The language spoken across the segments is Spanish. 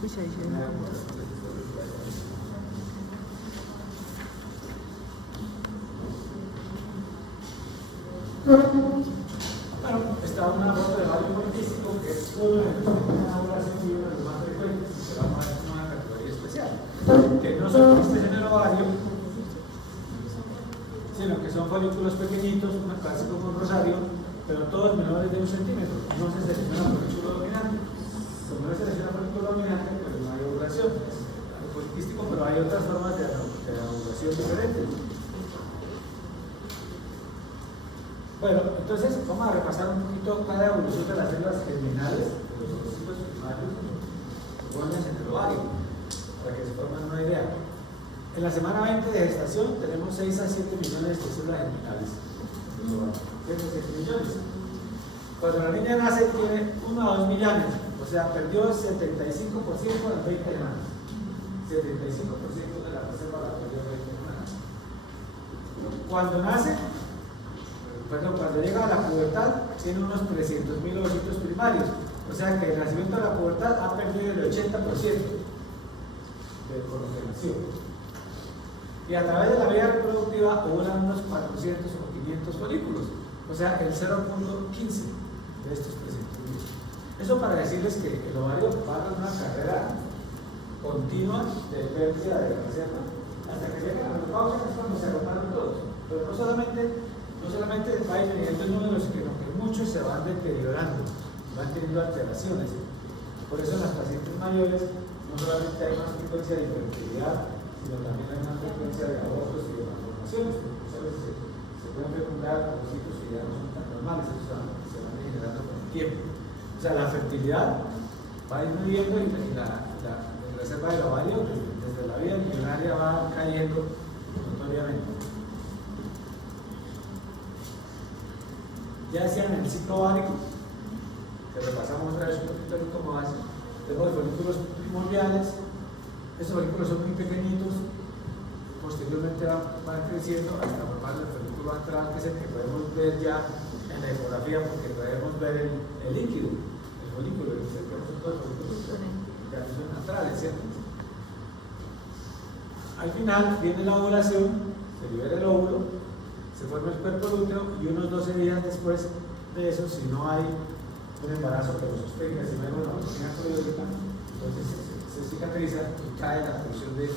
Uy, ahí se ve. Bueno, está una foto de ovario poliquístico que es una ovulación y una de los más frecuentes, y se va a poner como una categoría especial, que no son quistes en el ovario, sino que son folículos pequeñitos, casi como un rosario, pero todos menores de 1 centímetro. No se selecciona folículo dominante. Como no se selecciona folículo dominante, pues no hay ovulación. Es poliquístico, pero hay otras formas de ovulación diferentes. Bueno, entonces vamos a repasar un poquito cada evolución de las células germinales de los ovocitos primarios colonias en el ovario, para que se formen una idea. En la semana 20 de gestación tenemos 6 a 7 millones de células germinales. 6 a 7 millones. Cuando la niña nace tiene 1 a 2 millones, o sea, perdió el 75% en 20 semanas. 75% de la reserva la perdió en 20 semanas. Cuando llega a la pubertad, tiene unos 300.000 ovocitos primarios. O sea que el nacimiento de la pubertad ha perdido el 80% de con lo que nació. Y a través de la vida reproductiva ovulan unos 400 o 500 folículos. O sea, el 0.15 de estos 300.000. Eso para decirles que el ovario va a una carrera continua de pérdida de la reserva. Hasta que llega a la menopausia es cuando se agotaron todos. Pero no solamente va disminuyendo el número, sino que muchos se van deteriorando, van teniendo alteraciones. Por eso en las pacientes mayores no solamente hay más frecuencia de infertilidad, sino también hay más frecuencia de abortos y de malformaciones, porque muchas veces se pueden fecundar ovocitos que ya no son tan normales, esos se van degenerando con el tiempo. O sea, la fertilidad va disminuyendo y la reserva del ovario desde la vida embrionaria va cayendo notoriamente. Ya decían en el ciclo ovárico, que repasamos otra vez un poquito cómo hace, tenemos folículos primordiales, estos folículos son muy pequeñitos, posteriormente van creciendo hasta formar el folículo antral, que es el que podemos ver ya en la ecografía, porque podemos ver el líquido, el folículo, el que vemos en todos los folículos que son antrales, ¿cierto? Al final viene la ovulación, se libera el óvulo, se forma el cuerpo lúteo y unos 12 días después de eso, si no hay un embarazo que lo sostenga, si no hay una rutina periódica, entonces se cicatriza y cae la producción de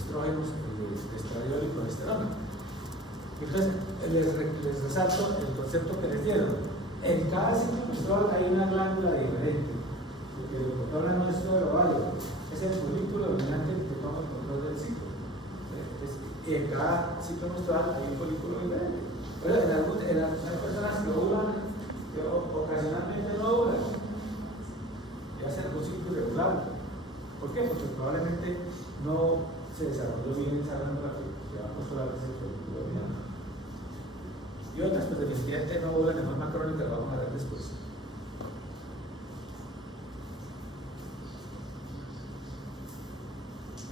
estrógenos, de estradiol y progesterona. Entonces les resalto el concepto que les dieron. En cada ciclo menstrual hay una glándula diferente, porque el control no es todo el ovario, es el folículo dominante que toma el control del ciclo. Y en cada ciclo menstrual hay un folículo diferente. Pero hay personas que ovulan, que ocasionalmente no ovulan, y hacen algún ciclo irregular. ¿Por qué? Porque probablemente no se desarrolló bien esa glándula que va a controlar ese folículo dominante. Y otras, pues definitivamente no ovulan de forma crónica, lo vamos a ver después.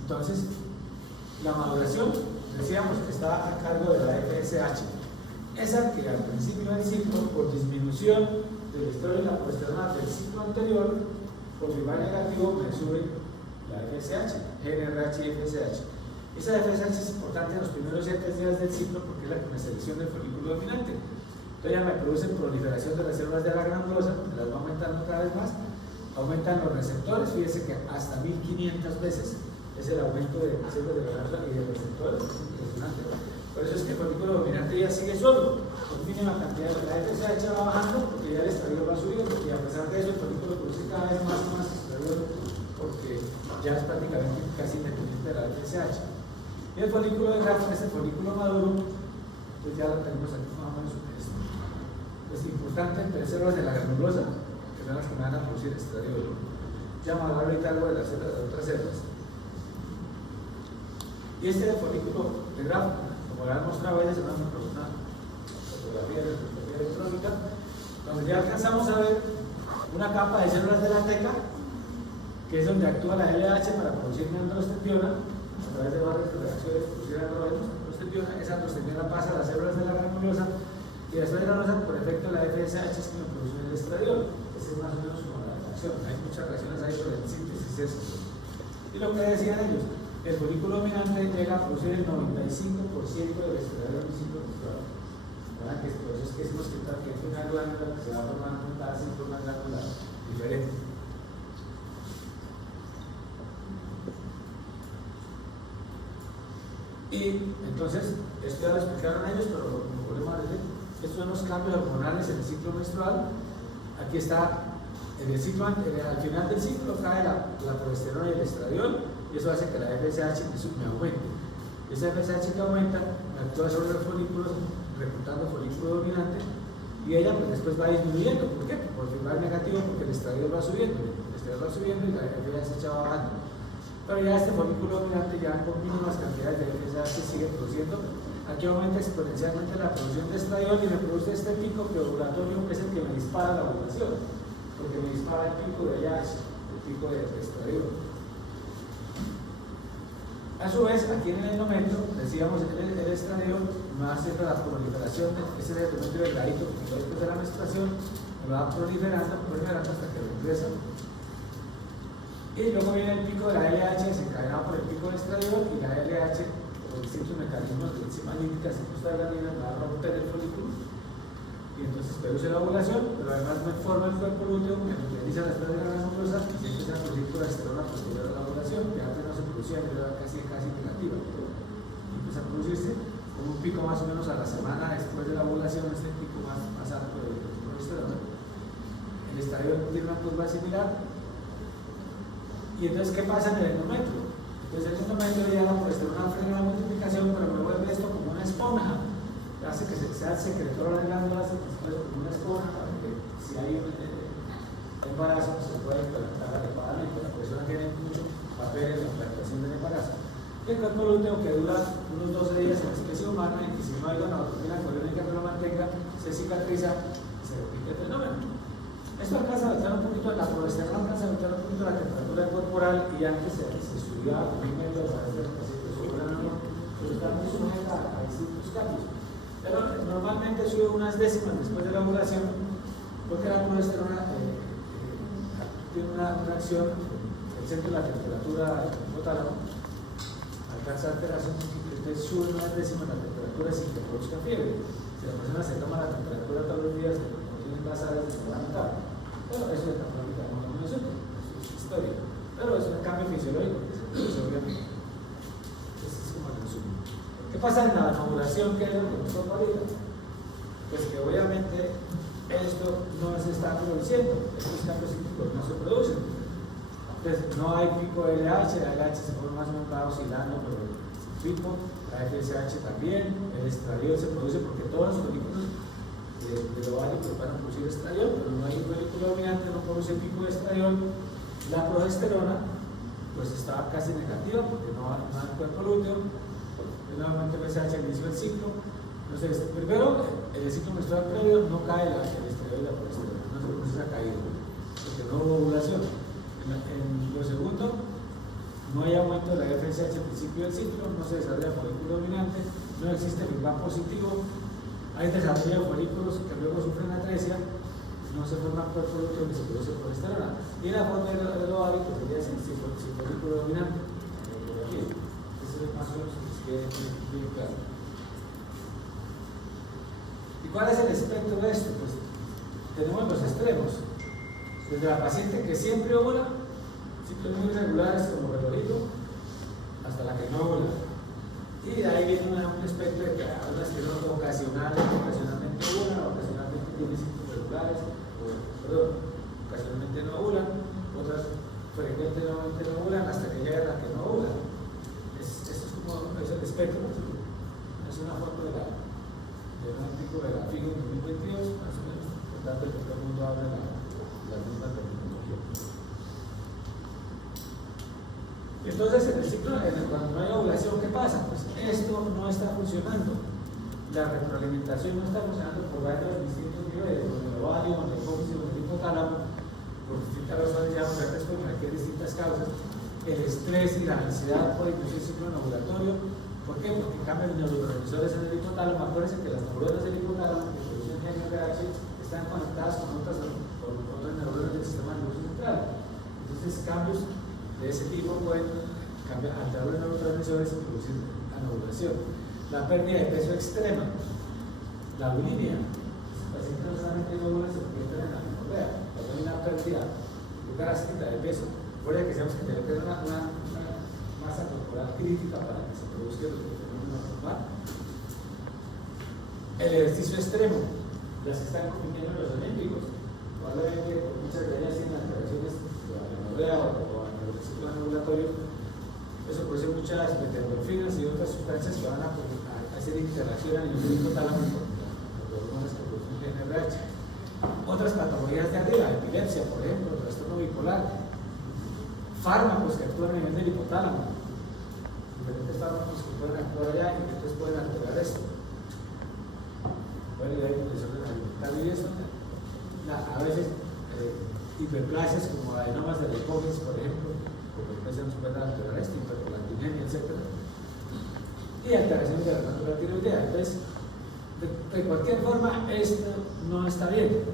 Entonces, la maduración, decíamos que está a cargo de la FSH, esa que al principio del ciclo, por disminución del estrógeno y la progesterona del ciclo anterior, por rival negativo, me sube la FSH, GnRH y FSH. Esa FSH es importante en los primeros 7 días del ciclo porque es la que me selecciona el folículo dominante. Entonces ya me produce proliferación de reservas de la granulosa, las va aumentando cada vez más, aumentan los receptores, fíjense que hasta 1500 veces es el aumento de reservas de granulosa y de receptores, es impresionante. Por eso es que el folículo dominante ya sigue solo, con mínima cantidad de la FSH va bajando porque ya el estradiol va subiendo y a pesar de eso el folículo produce cada vez más y más estradiol porque ya es prácticamente casi independiente de la FSH. Y el folículo de Graf es el folículo maduro, pues ya lo tenemos aquí más o menos. Es importante entre células de la granulosa, que son las que me van a producir estradiol. Ya vamos a hablar ahorita algo de las otras células. Y este es el folículo de Graf, como lo han mostrado a veces en una fotografía electrónica, donde ya alcanzamos a ver una capa de células de la teca, que es donde actúa la LH para producir androstendiona, a través de varias reacciones producir androstendiona. Esa androstendiona pasa a las células de la granulosa y después de la granulosa, por efecto de la FSH, es que me produce el estradiol. Ese es más o menos como la relación. reacción. Hay muchas reacciones ahí por el síntesis eso. Y lo que decían ellos, el folículo dominante llega a producir el 95% del estradiol del ciclo menstrual. ¿Verdad? Que por eso es que decimos que es una glándula que se va formando en cada ciclo una glándula diferente. Y entonces, esto ya lo explicaron ellos, pero como volvemos a decir, estos son los cambios hormonales en el ciclo menstrual. Aquí está, en el ciclo, al final del ciclo cae la progesterona y el estradiol, y eso hace que la FSH me aumente. Esa FSH que aumenta actúa sobre los folículos, reclutando folículo dominante, y ella pues después va disminuyendo. ¿Por qué? Porque va negativo, porque el estradiol va subiendo y la FSH va bajando. Pero ya este folículo dominante ya con mínimas cantidades de FSH sigue produciendo. Aquí aumenta exponencialmente la producción de estradiol y me produce este pico preovulatorio que es el que me dispara la ovulación, porque me dispara el pico de LH, el pico de estradiol. A su vez, aquí en el endometrio, decíamos, el estradiol me va haciendo la proliferación, ese es el endometrio delgadito, porque después de la menstruación me va proliferando hasta que regresa. Y luego viene el pico de la LH desencadenado por el pico del estradiol, y la LH, por distintos mecanismos de enzima lípica, se prostaglandina, va a romper el folículo, y entonces produce la ovulación, pero además me forma el cuerpo lúteo, me utiliza la estrella granulosa, y se empieza a producir progesterona posterior a la ovulación, que antes no se producía, que era casi negativa, y empieza a producirse con un pico más o menos a la semana después de la ovulación, este pico más alto de progesterona. El estradiol tiene una curva similar. Y entonces, ¿qué pasa en el endometrio? Entonces, el endometrio ya la progesterona frena la multiplicación, pero me vuelve esto como una esponja. Hace que sea el secretor de glándulas después como una esponja, para que si hay un embarazo, se pueda implantar adecuadamente. La persona tiene mucho papel en la implantación del embarazo. Y el cuerpo lúteo, que dura unos 12 días en la especie humana, y que si no hay gonadotrofina coriónica que lo mantenga, se cicatriza y se repite el fenómeno. Esto alcanza a aumentar un poquito, la progesterona alcanza a aumentar un poquito la temperatura corporal, y antes se subía con un método para hacer el paciente soberano, pero está muy sujeta a distintos cambios. Pero normalmente sube unas décimas después de la ovulación, porque la progesterona tiene una acción, el centro de la temperatura del hipotálamo alcanza a alterarse un poquito, entonces sube unas décimas la temperatura sin que produzca fiebre. Si la persona se toma la temperatura todos los días, no tiene basales, se va a notar. Pero eso es la práctica, no lo nosotros, es historia. Pero es un cambio fisiológico que se produce, obviamente. Ese es como el resumen. ¿Qué pasa en la ovulación? ¿Qué es lo que nos toca ahorita? Pues que obviamente esto no se está produciendo, estos cambios cíclicos no se producen. Entonces no hay pico de LH, la LH se pone más o menos va oscilando por el pico, la FSH también, el estradiol se produce porque todos los folículos del ovario van a producir estradiol, pero no hay un folículo dominante, no produce pico de estradiol. La progesterona pues está casi negativa porque no hay cuerpo lúteo. Nuevamente FSH al inicio del ciclo. Entonces, primero, en el ciclo menstrual previo no cae el estradiol y la progesterona, no se produce esa caída, porque no hubo ovulación. En lo segundo, no hay aumento de la FSH al principio del ciclo, no se desarrolla folículo dominante, no existe feedback positivo, hay desarrollo de folículos que luego sufren atresia, no se forma cuerpo lúteo ni se produce progesterona. Y en la forma del ovario, que sería sin folículo dominante. Eso es más o menos bien claro. ¿Y cuál es el espectro de esto? Pues tenemos los extremos. Desde la paciente que siempre ovula, ciclos muy regulares como relojito, hasta la que no ovula. Y de ahí viene un espectro de que algunas que no ocasionalmente ovulan, ocasionalmente tienen ciclos regulares, ocasionalmente no ovulan, otras frecuentemente no ovulan, hasta que llega la que no ovula. Eso es como es el espectro. Es una foto de un artículo de la FIGO 2022, más o menos, por tanto, que todo el mundo habla de la misma terminología. Entonces, en el ciclo, cuando no hay ovulación, ¿qué pasa? Pues esto no está funcionando. La retroalimentación no está funcionando por varios distintos niveles, con el ovario, con el hipófisis, con el hipotálamo, por distintas razones, ya vamos a ver después, aquí hay distintas causas. El estrés y la ansiedad puede inducir ciclo ovulatorio. ¿Por qué? Porque cambian los neurotransmisores en el hipotálamo. Acuérdense que las neuronas del hipotálamo que producen GNRH están conectadas con otras neuronas del sistema nervioso central. Entonces, cambios de ese tipo pueden cambiar, alterar los neurotransmisores y producir anovulación. La pérdida de peso extrema, la bulimia. Los pacientes no solamente no se encuentran en la menorrea, pero hay una pérdida drástica de peso. Por eso que tenemos que tener una masa corporal crítica para que se produzca el fenómeno normal. El ejercicio extremo, las que están compitiendo los olímpicos, probablemente por muchas de ellas tienen alteraciones de la menorrea o el ciclo anovulatorio, eso produce muchas metendorfinas y otras sustancias que van a hacer interacción a nivel del hipotálamo con las hormonas que producen GnRH. Otras patologías de arriba, epilepsia, por ejemplo, trastorno bipolar, fármacos que actúan a nivel del hipotálamo, diferentes fármacos que pueden actuar allá y que entonces pueden alterar esto. Puede haber desorden alimentario y eso. A veces hiperplasias como adenomas de la hipófisis, por ejemplo, porque empiezan a superar alterar esto, hiperplastinemia, etc. Y alteraciones de la glándula tiroidea. Entonces, de cualquier forma, esto no está bien.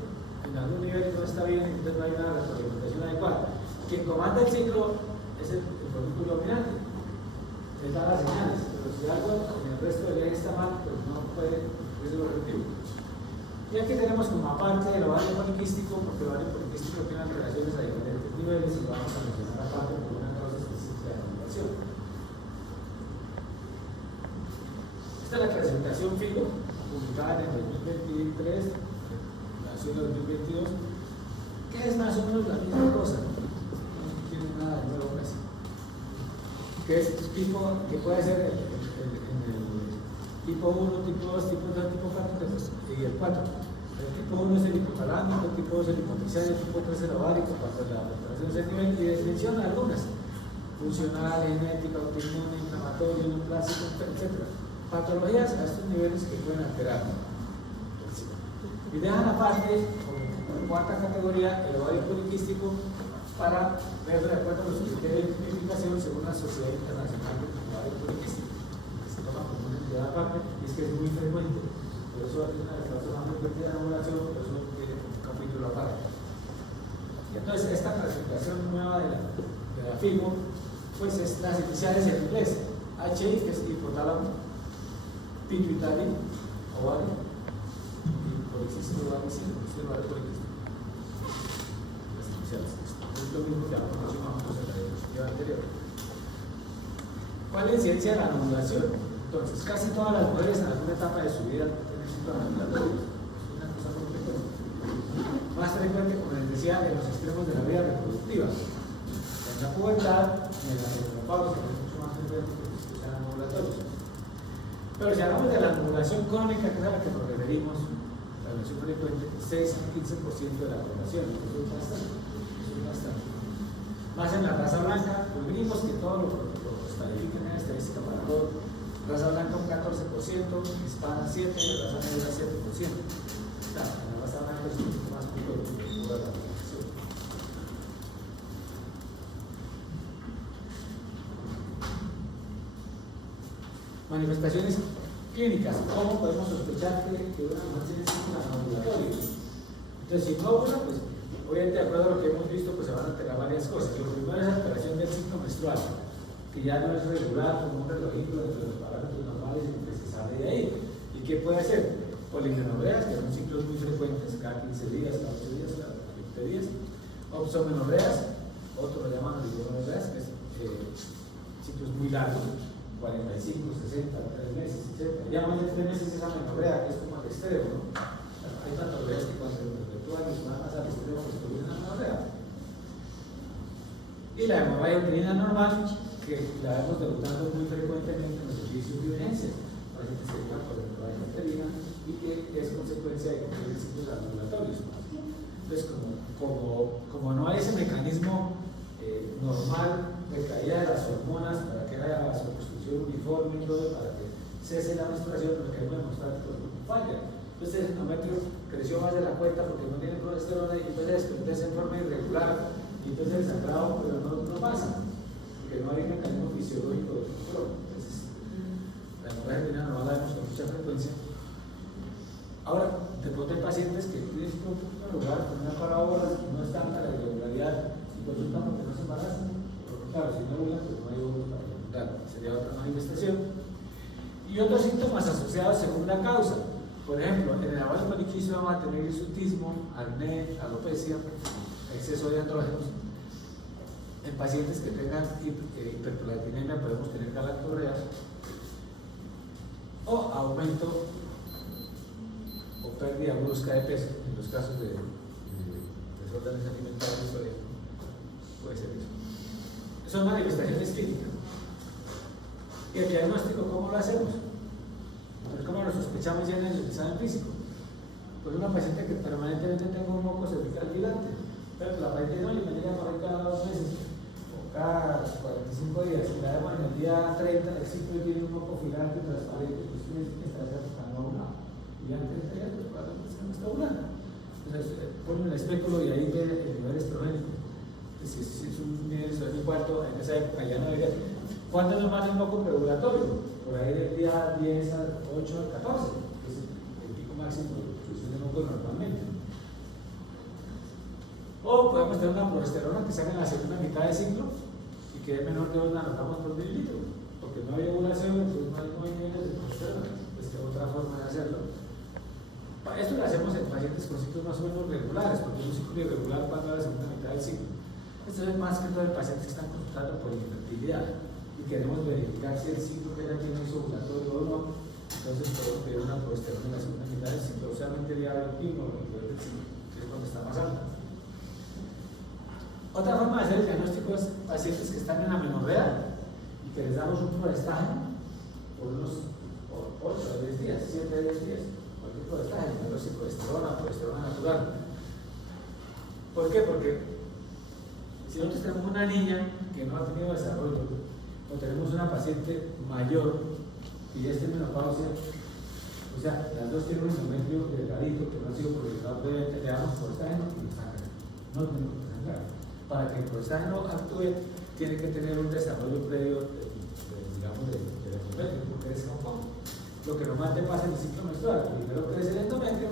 En algún nivel no está bien, entonces no hay una retroalimentación adecuada. Quien comanda el ciclo es el folículo dominante. Él da las señales, pero si algo en el resto del día está mal, pues no puede, es el objetivo. Y aquí tenemos como aparte del ovario poliquístico, porque el ovario poliquístico tiene alteraciones a diferentes niveles y lo vamos a mencionar aparte por una causa específica de alimentación. Esta es la clasificación FIGO, publicada en el 2023, nació en el 2022, que es más o menos la misma cosa, no tiene nada de nuevo casi. Que es tipo, que puede ser en el tipo 1, tipo 2, tipo 3, tipo 4 y el 4. El tipo 1 es el hipotalámico, el tipo 2 es el hipotisario, el tipo 3 es el ovárico, cuando la alteración es el nivel, y les menciona algunas: funcional, genética, autoinmune, inflamatorio, neoplásico, etc. Patologías a estos niveles que pueden alterar. Y dejan aparte, como cuarta categoría, el ovario poliquístico, para ver de acuerdo a los criterios de identificación según la Sociedad Internacional de Ovario Poliquístico, que se toma como una entidad aparte, y es que es muy frecuente. Por eso es una de las causas más frecuentes de anovulación, por eso tiene un capítulo aparte. Y entonces, esta clasificación nueva de la FIGO, pues es las iniciales en inglés: HI, que es hipotálamo, pituitario, ovario, y poliquístico, ovario, poliquístico. Las iniciales. Es lo mismo que la formación en la diapositiva anterior. ¿Cuál es la incidencia de la anovulación? Entonces, casi todas las mujeres en alguna etapa de su vida tienen síntomas anovulatorios. Es una cosa muy frecuente. Más frecuente, como les decía, en los extremos de la vida reproductiva. En la pubertad, en la menopausia, que es mucho más frecuente que sean anovulatorios. Pero si hablamos de la anovulación crónica, que es a la que nos referimos, la anovulación frecuente, 6 a 15% de la población. Eso es bastante. Más en la raza blanca, pues mínimos que todos los califican en estadística para todo. Raza blanca un 14%, hispana 7%, raza negra 7%. Claro, en la raza blanca es un poquito más frecuente que toda la población. Manifestaciones clínicas. ¿Cómo podemos sospechar que una mujer tiene síntomas anovulatorios? Entonces, si no una, pues obviamente, de acuerdo a lo que hemos visto, pues se van a alterar varias cosas. Lo primero es la alteración del ciclo menstrual, que ya no es regular, como un relojito entre los parámetros normales y que se sale de ahí. ¿Y qué puede hacer? Polimenorreas, que son ciclos muy frecuentes, cada 15 días, cada 8 días, cada 20 días. Opsomenorreas, otro lo llaman oligomenorreas, que es ciclos muy largos, 45, 60, 3 meses, etc. Ya más de 3 meses es amenorrea, que es como el extremo, ¿no? Hay patologías que cuando se perpetúan y se van más al extremo, pues producen amenorrea. Y la hemorragia uterina normal, que la vemos debutando muy frecuentemente en los servicios de urgencias, pacientes que llegan por hemorragia uterina y que es consecuencia de cumplir ciclos anovulatorios. Entonces, como no hay ese mecanismo normal de caída de las hormonas para que haya vasoconstricción uniforme y todo, para que cese la menstruación, lo que queremos demostrar es que el cuerpo falla. Entonces el endometrio creció más de la cuenta porque no tiene progesterona y entonces desprenderse en forma irregular y entonces el sangrado pero no pasa porque no hay un mecanismo fisiológico de control. Entonces la hemorragia uterina normal la vemos con mucha frecuencia. Ahora, de pronto hay pacientes que tienen un punto de lugar con una parábola, no están para la irregularidad y consultan porque no se menstruación, y otros síntomas asociados según la causa. Por ejemplo, en el ovario poliquístico vamos a tener hirsutismo, acné, alopecia, exceso de andrógenos. En pacientes que tengan hiperprolactinemia podemos tener galactorrea o aumento o pérdida brusca de peso. En los casos de desórdenes alimentarios puede ser eso. Son manifestaciones clínicas. ¿Y el diagnóstico cómo lo hacemos? Entonces, ¿cómo lo sospechamos ya en el examen físico? Pues una paciente que permanentemente tenga un moco cervical dilante, pero la paciente no le vendría a correr cada 2 meses o cada 45 días. Si la vemos en el día 30 del ciclo tiene un moco filante transparente, pues tiene que estar buscando una. Y antes de ella, pues probablemente no está ovulando. Entonces, pone el espéculo y ahí ve el nivel estrogénico. Si es un nivel estrogénico alto, en esa época ya no debería tener. ¿Cuándo es normal el moco preovulatorio? Por ahí del día 10 al 8 al 14, que es el pico máximo de producción de moco normalmente. O podemos tener una progesterona que se haga en la segunda mitad del ciclo y que es menor de 2 nanogramos por mililitro, porque no hay ovulación, entonces no hay niveles de progesterona. Es otra forma de hacerlo. Esto lo hacemos en pacientes con ciclos más o menos regulares, porque es un ciclo irregular cuando es la segunda mitad del ciclo. Esto es más que todo en pacientes que están consultando por infertilidad y queremos verificar si el ciclo que ella tiene es ovulatorio o no. Entonces podemos pedir una progesterona en la segunda mitad del ciclo, usualmente el día 21 o 22 del ciclo, que es cuando está más alta. Otra forma de hacer el diagnóstico es pacientes que están en amenorrea y que les damos un progestágeno por unos 8 a 10 días, 7 a 10 días. Progestágeno, progesterona natural. ¿Por qué? Porque si nosotros tenemos una niña que no ha tenido desarrollo, o tenemos una paciente mayor que ya esté en menopausia, o sea, las dos tienen un endometrio delgadito que no ha sido proliferado, le damos progestágeno y lo sangran. No tenemos que sangrar. Para que el progestágeno actúe, tiene que tener un desarrollo previo, digamos, del endometrio, porque es un poco. Lo que normalmente pasa en el ciclo menstrual, primero crece el endometrio,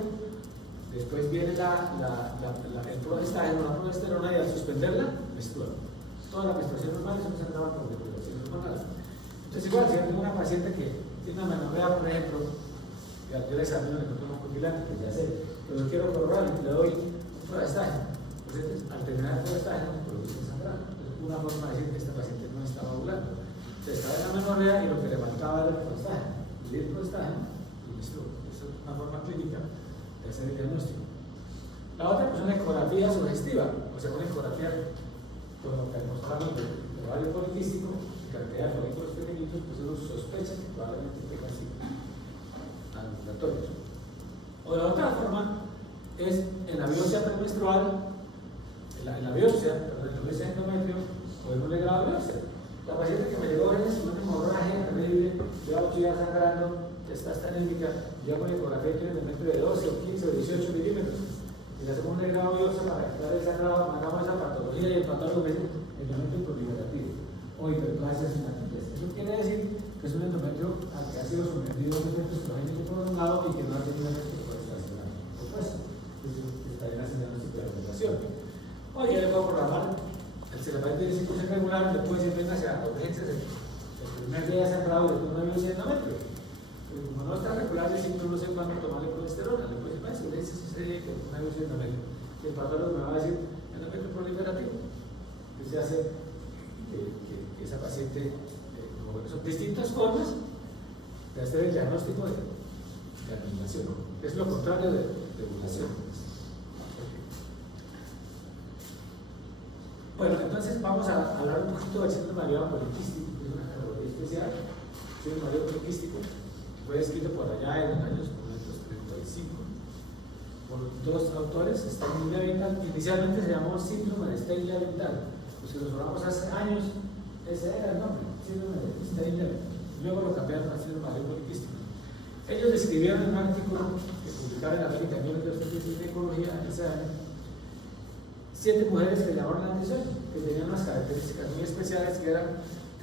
después viene el progestágeno, la progesterona, y al suspenderla, menstrua. Toda la menstruación normal es un sangrado por depuración hormonal. Entonces, igual, si yo tengo una paciente que tiene una amenorrea, por ejemplo, y al yo le examino le encuentro un copilante, que ya sé, pero yo quiero corroborar y le doy un progestágeno. Entonces, al terminar el progestágeno, produce sangrado. Entonces, una forma de decir que esta paciente no estaba ovulando. Entonces, estaba en la amenorrea y lo que le faltaba era el progestágeno. El progestágeno y menstrua. Esa es una forma clínica de hacer el diagnóstico. La otra pues, es una ecografía sugestiva, o sea, una ecografía con lo que mostramos del ovario poliquístico, cantidad de folículos pequeñitos, pues uno sospecha que probablemente tenga ciclos ambulatorios. O la otra forma es en la biopsia premenstrual, en la biopsia endometrio, podemos le grado biopsia. La paciente que me llegó en es una hemorragia terrible, lleva 8 días sangrando, está anémica, ya con ecografía tiene un endometrio de 12 o 15 o 18 milímetros. Y le hacemos un grado biopsia para quitar el sangrado, mandamos esa patología y el patólogo me dice endometrio proliferativo o hiperplasia sinaptitis. Eso quiere decir que es un endometrio al que ha sido sometido a un efecto estrogénico prolongado y que no ha tenido efecto proestacional. Por supuesto, está bien haciendo diagnóstico de alimentación. O ya le puedo programar. Si la paciente tiene ciclos irregulares, le puede decir, venga hacia la urgencia el primer día de sangrado y después no hay biopsia de endometrio. Como no está regular el ciclo, no sé cuándo tomarle progesterona. Le puede decir, si urgencia ese día que una biopsia de endometrio. Y el patólogo me va a decir, endometrio proliferativo. Que se hace que esa paciente, son distintas formas de hacer el diagnóstico de alimentación. Es lo contrario de ovulación. Bueno, entonces vamos a hablar un poquito del síndrome de ovario poliquístico, que es una categoría especial. El síndrome de ovario poliquístico fue escrito por allá en los años 1935 por dos autores, Stein y Levital. Inicialmente se llamó síndrome de Stein y Levital. Pues si nos hablamos hace años, ese era el nombre, síndrome de Stein y Levital. Luego lo cambiaron a síndrome de ovario poliquístico. Ellos describieron en un artículo que publicaron en la American Journal of Gynecology en ese año 7 mujeres que llamaron la atención, que tenían unas características muy especiales, que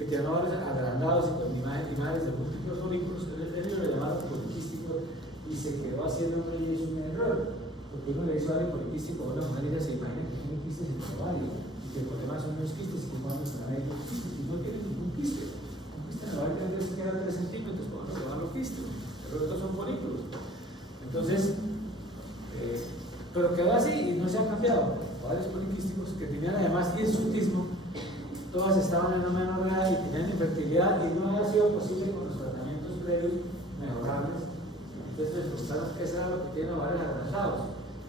tenían ovarios agrandados y con imágenes de múltiples folículos. Ellos lo llamaron poliquístico y se quedó haciendo un error, porque uno le hizo ovario poliquístico a una mujer y ella se imagina que tiene quistes en el ovario y que el problema son los quistes y que cuando se van a ir los quistes y no tienen ningún quiste. Un quiste en el ovario es que siquiera 3 centímetros, por lo menos loquístico, pero estos son folículos. Entonces, pero quedó así y no se ha cambiado. Varios poliquísticos que tenían además hirsutismo, todas estaban en amenorrea y tenían infertilidad y no había sido posible con los tratamientos previos mejorarles. Entonces les mostraron que eso era lo que tienen ovarios agrandados.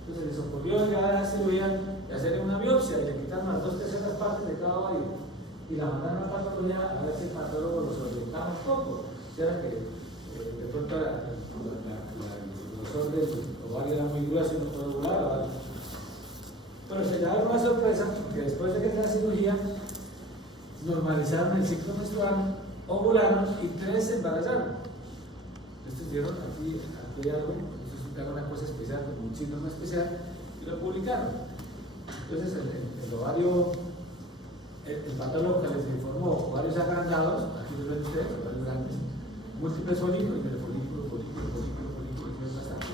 Entonces les ocurrió ya a la cirugía de hacerle una biopsia y le quitaron las 2/3 partes de cada ovario y la mandaron a patología a ver si el patólogo los orientaba un poco. O sea que de pronto el grosor del ovario era muy grueso y no puede ovular. Pero se llevaron una sorpresa porque después de que la cirugía normalizaron el ciclo menstrual, ovularon y 3 se embarazaron. Estos dieron aquí algo, esto es una cosa especial, como un síndrome especial, y lo publicaron. Entonces el ovario, el patólogo que les informó ovarios agrandados, aquí lo ven ustedes, ovarios grandes, múltiples folículos, folículo, y es bastante.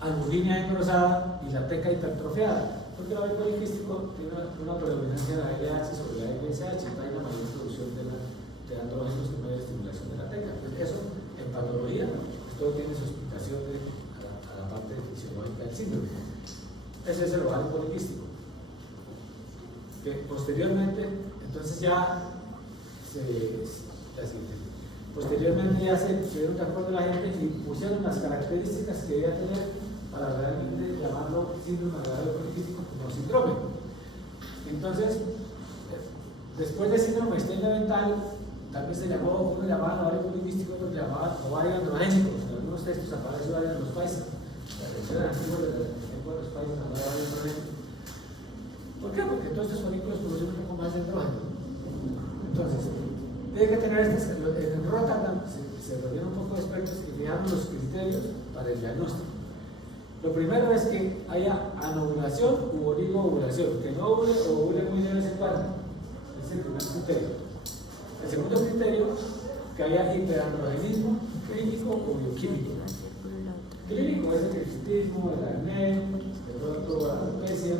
Albuginia engrosada y la teca hipertrofiada, porque el ovario poliquístico tiene una predominancia de la LH sobre la FSH, hay una mayor producción de andrógenos que mayor estimulación de la teca. Entonces, eso en patología, pues, todo tiene su explicación a la parte fisiológica del síndrome. Ese es el ovario poliquístico. Que posteriormente, entonces ya posteriormente ya se pusieron de acuerdo la gente y pusieron las características que debía tener para realmente llamarlo síndrome de ovario poliquístico como síndrome. Entonces, después del síndrome mental, tal vez se llamó, uno llamaba ovario poliquístico, otro llamaba ovario androgénico. En algunos textos aparece ovario en los países. La versión antigua de los países hablaba ovario androgénico. ¿Por qué? Porque todos estos folículos producen un poco más de andrógeno. Entonces, tiene que tener en Rotterdam se reunieron un poco de expertos y fijaron los criterios para el diagnóstico. Lo primero es que haya anovulación u oligoovulación, que no ovule o ovule muy de vez en cuando. Ese es el primer criterio. El segundo criterio, que haya hiperandrogenismo clínico o bioquímico. Clínico es el hirsutismo, el acné, de pronto la alopecia,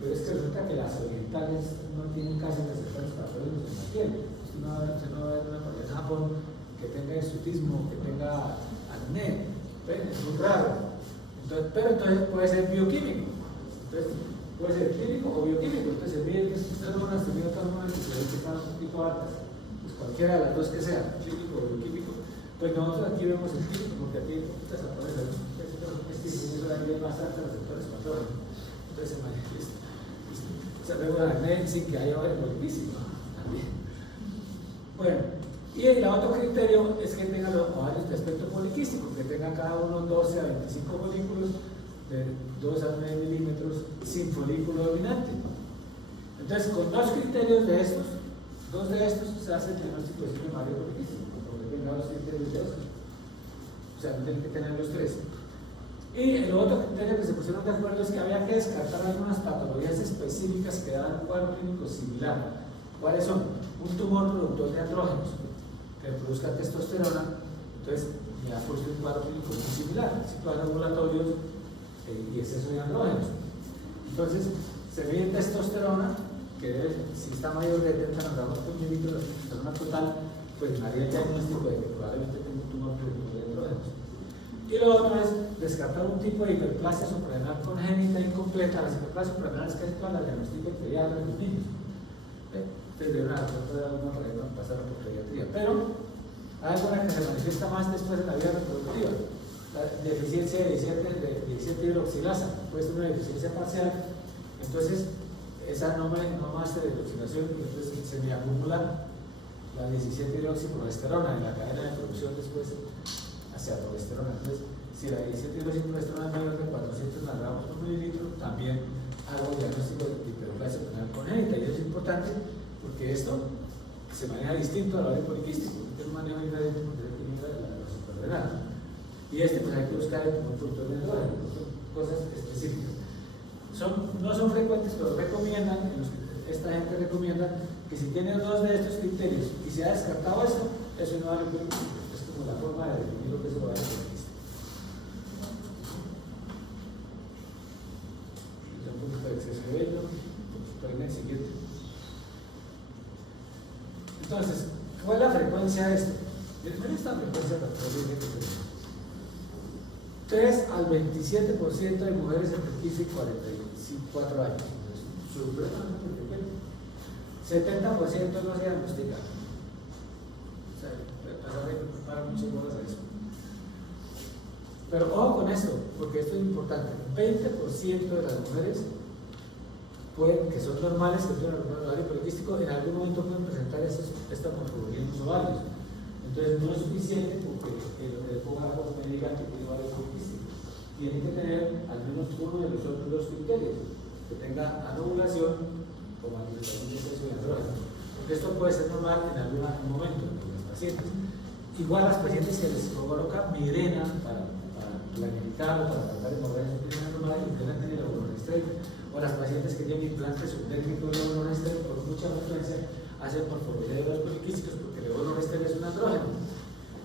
pero es que resulta que las orientales no tienen casi receptores patológicos en la piel. No va a haber una pareja en Japón que tenga hirsutismo, que tenga acné, es muy raro. Pero entonces puede ser bioquímico. Entonces, puede ser clínico o bioquímico. Entonces, se mide estas hormonas, se mide otras hormonas que se ven que están un poquito altas. Pues cualquiera de las dos que sea, clínico o bioquímico. Pues nosotros aquí vemos el clínico, porque aquí hay poquitas autores de eso hay bastantes receptores patógenos. Entonces, se manifiesta. Se ve una acné sin que haya ovario poliquístico también. Bueno, y el otro criterio es que tengan los ovarios de aspecto poliquístico, que tengan cada uno 12 a 25 folículos de 2 a 9 milímetros sin folículo dominante. Entonces, con dos criterios de estos, dos de estos se hace el diagnóstico de síndrome ovario poliquístico, porque tenga los criterios de estos. O sea, no tienen que tener los 3. Y el otro criterio que se pusieron de acuerdo es que había que descartar algunas patologías específicas que dan un cuadro clínico similar. ¿Cuáles son? Un tumor productor de andrógenos que produzca testosterona, entonces ya produce un cuadro clínico muy similar, ciclos ovulatorios y exceso de andrógenos. Entonces se mide testosterona, que debe, si está mayor de 30 nanogramos por mililitro de testosterona total, pues haría el diagnóstico de que probablemente tenga un tumor productor de andrógenos. Y lo otro es descartar un tipo de hiperplasia suprarrenal congénita incompleta. Las hiperplasias suprarrenales que es toda la diagnóstica pediatra de los niños. De una para que no pasar por pediatría, pero hay alguna que se manifiesta más después de la vida reproductiva, la deficiencia de 17 hidroxilasa, puede ser una deficiencia parcial, entonces esa no más de hidroxilación, entonces se me acumula la 17 hidroxiprogesterona en la cadena de producción después hacia progesterona. Entonces, si la 17 hidroxiprogesterona es mayor de 400 nanogramos por mililitro, también hago diagnóstico de hiperplasia renal congénita, y eso es importante porque esto se maneja distinto al ovario poliquístico, porque es un manejo diferente porque es el de la suprarrenal. Y pues hay que buscar el tumor productor de andrógeno, son cosas específicas. No son frecuentes, pero recomiendan, esta gente recomienda que si tienen dos de estos criterios y se ha descartado eso, es un ovario poliquístico. Es como la forma de definir lo que es el ovario poliquístico. Un poquito de exceso de vello, pues, en el siguiente. Entonces, ¿Cuál es la frecuencia de esto? Miren esta frecuencia de 3 al 27% de mujeres entre 15 y 44 años. Supremamente frecuente. 70% no se diagnostica. O sea, para muchas bolas a eso. Pero ojo con esto, porque esto es importante. 20% de las mujeres que son normales, que tienen algún ovario poliquístico, en algún momento pueden presentar esta morfología en los ovarios. Entonces no es suficiente porque el ecógrafo me diga que tiene ovario poliquístico. Tiene que tener al menos uno de los otros dos criterios, que tenga anovulación o manifestación de sexo y andrógeno. Porque esto puede ser normal en algún momento en los pacientes. Igual las pacientes que les colocan migrena para planificar o para tratar de mover su migrena normal y que tener el óvulo estéril, o las pacientes que tienen implantes subdérmicos de óvulo estéril por mucha frecuencia hacen morfología de ovarios poliquísticos porque el óvulo estéril es un andrógeno,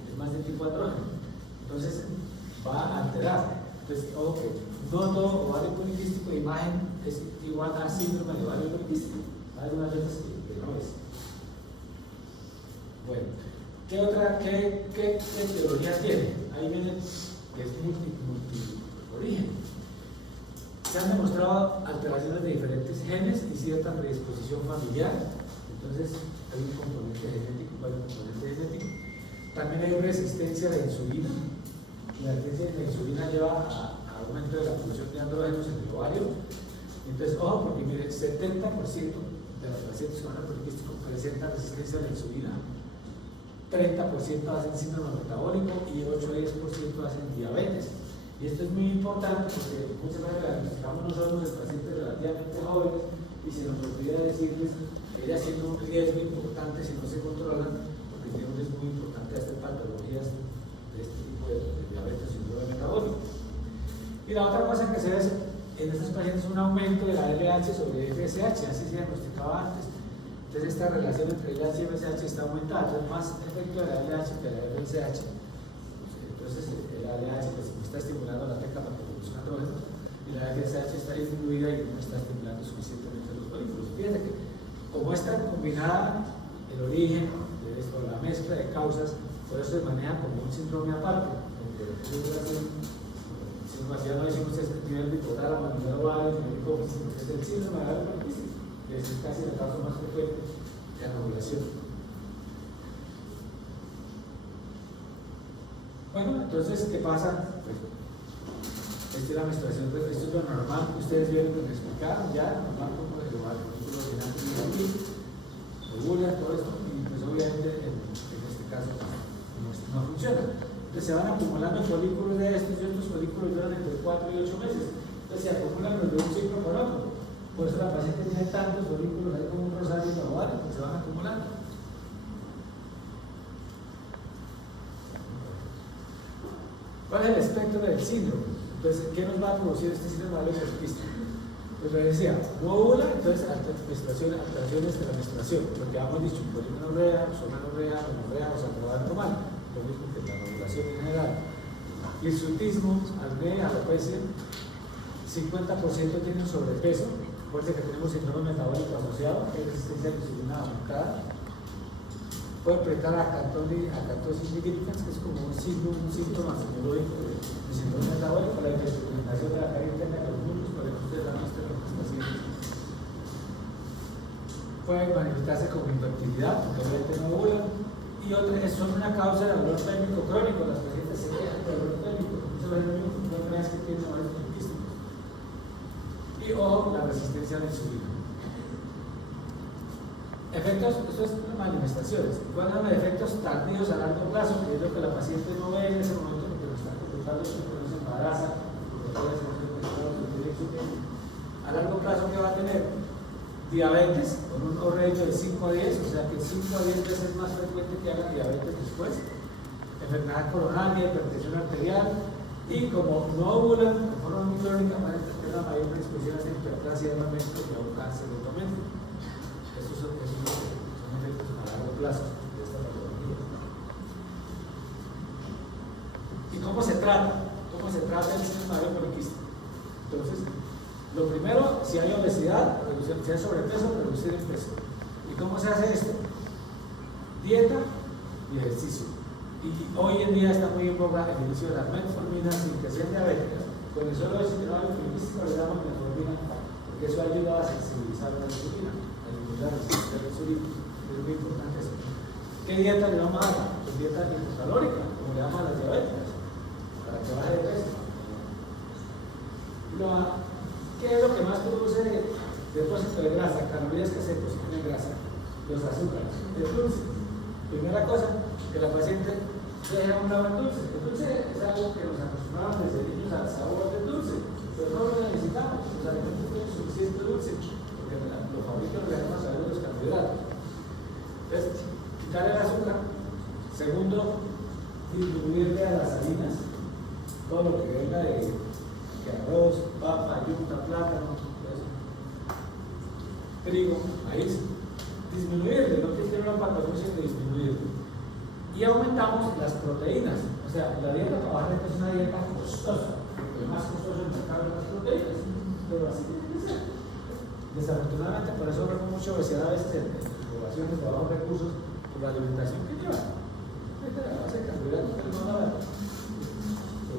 es más de tipo andrógeno, entonces va a alterar. Entonces, ojo que no todo ovario poliquístico de imagen es igual a síndrome de ovario poliquístico, hay algunas veces que no es. Bueno, ¿qué teoría tiene? Ahí viene que es multi-origen. Se han demostrado alteraciones de diferentes genes y cierta predisposición familiar, entonces hay un componente genético, varios componentes genéticos. También hay resistencia a la insulina. La resistencia a la insulina lleva a aumento de la producción de andrógenos en el ovario. Entonces, ojo, porque miren, 70% de los pacientes con ovario poliquístico presentan resistencia a la insulina, 30% hacen síndrome metabólico y 8-10% hacen diabetes. Y esto es muy importante porque muchas veces diagnosticamos nosotros de pacientes relativamente jóvenes y se nos olvida decirles que ellas tienen un riesgo importante si no se controlan, porque tienen un riesgo muy importante de hacer patologías de este tipo de diabetes y síndrome metabólico. Y la otra cosa que se ve en estos pacientes es un aumento de la LH sobre FSH, así se diagnosticaba antes. Entonces esta relación entre LH y FSH está aumentada, entonces más efecto de la LH que de la FSH. Entonces el LH pues, está estimulando la teca para que produzca andrógenos y la FSH está disminuida y no está estimulando suficientemente los folículos. Fíjense que como está combinada el origen de esto, la mezcla de causas, por eso se maneja como un síndrome aparte. Ya no decimos este nivel de hipotálamo, nivel ovario, nivel hipófisis, es el síndrome de ovario poliquístico, que es casi la causa más frecuente de anovulación. Bueno, entonces, ¿qué pasa? Pues, esta es la menstruación, esto es lo normal que ustedes vieron que me explicaron ya, normal como el folículo vaginal aquí, ovula, todo esto, y pues obviamente en este caso no funciona. Entonces se van acumulando folículos de estos y otros folículos duran entre 4 y 8 meses. Entonces se acumulan los de un ciclo con otro. Por eso la paciente tiene tantos folículos ahí como un rosario de ovario, que se van acumulando. ¿Cuál es el espectro del síndrome? Entonces, ¿qué nos va a producir este síndrome de ovario poliquístico? Pues les decía, no ovula, entonces alteraciones de la menstruación, lo que habíamos dicho, polimenorrea, somenorrea, menorrea, o sea, trabajo normal, lo mismo que la ovulación en general. Hirsutismo, acné, alopecia, 50% tienen sobrepeso, por eso que tenemos síndrome metabólico asociado, que es resistencia a la insulina aumentada. Puede prestar acatosis nigricans, que es como un síntoma semiológico de síndrome metabólico, la hiperpigmentación de la cara interna de los músculos, por ejemplo, ustedes la muestran en los pacientes. Puede manifestarse como infertilidad, porque obviamente no ovula, y otras son una causa de dolor pélvico crónico, las pacientes se quejan de dolor pélvico, eso es lo mismo que no que tienen ovarios poliquísticos. Y o la resistencia a la insulina. Efectos, esto es manifestaciones. ¿Cuáles son los efectos tardíos a largo plazo? Que es lo que la paciente no ve en ese momento porque no está completando su proceso de embarazo, a largo plazo, ¿qué va a tener? Diabetes, con un O-ratio de 5 a 10, o sea que 5 a 10 veces más frecuente que haga diabetes después. Enfermedad coronaria, hipertensión arterial, y como no ovulan de forma muy crónica, van a tener una mayor predisposición a hacer hiperplasia de armamento y a un cáncer de armamento. Estos son efectos a largo plazo de esta patología. ¿Y cómo se trata? ¿Cómo se trata el síndrome de ovario poliquístico? Entonces, lo primero, si hay obesidad, si hay sobrepeso, reducir el peso. ¿Y cómo se hace esto? dieta y ejercicio. Y hoy en día está muy en boga el inicio de las metforminas sin que sean diabéticas. Con el solo sistema lipídico le damos metformina, porque eso ayuda a sensibilizar la insulina, a eliminar la resistencia a la insulina. Es muy importante eso. ¿Qué dieta le vamos a dar? Pues dieta hipocalórica, como le damos a las diabéticas, para que baje de peso. ¿Qué es lo que más produce depósito de grasa? Calorías que se depositan en grasa. Los azúcares, el dulce. Primera cosa, que la paciente deja un lado el dulce. El dulce es algo que nos acostumbramos desde niños al sabor del dulce, pero no lo necesitamos. Los alimentos tienen suficiente dulce, porque lo fabrican los a los carbohidratos. Entonces, quitar el azúcar. Segundo, disminuirle a las harinas todo lo que venga de arroz, papa, yuca, plátano, trigo, maíz. Disminuirle, no tiene que ser una patología, sino disminuirle. Y aumentamos las proteínas. O sea, la dieta para bajar de peso es una dieta costosa. Lo más costoso en el mercado es las proteínas. Pero así tiene que ser. Desafortunadamente, por eso vemos mucha obesidad a veces en poblaciones de bajos recursos por la alimentación que llevan. Esta es la base de carbohidratos que les van a dar.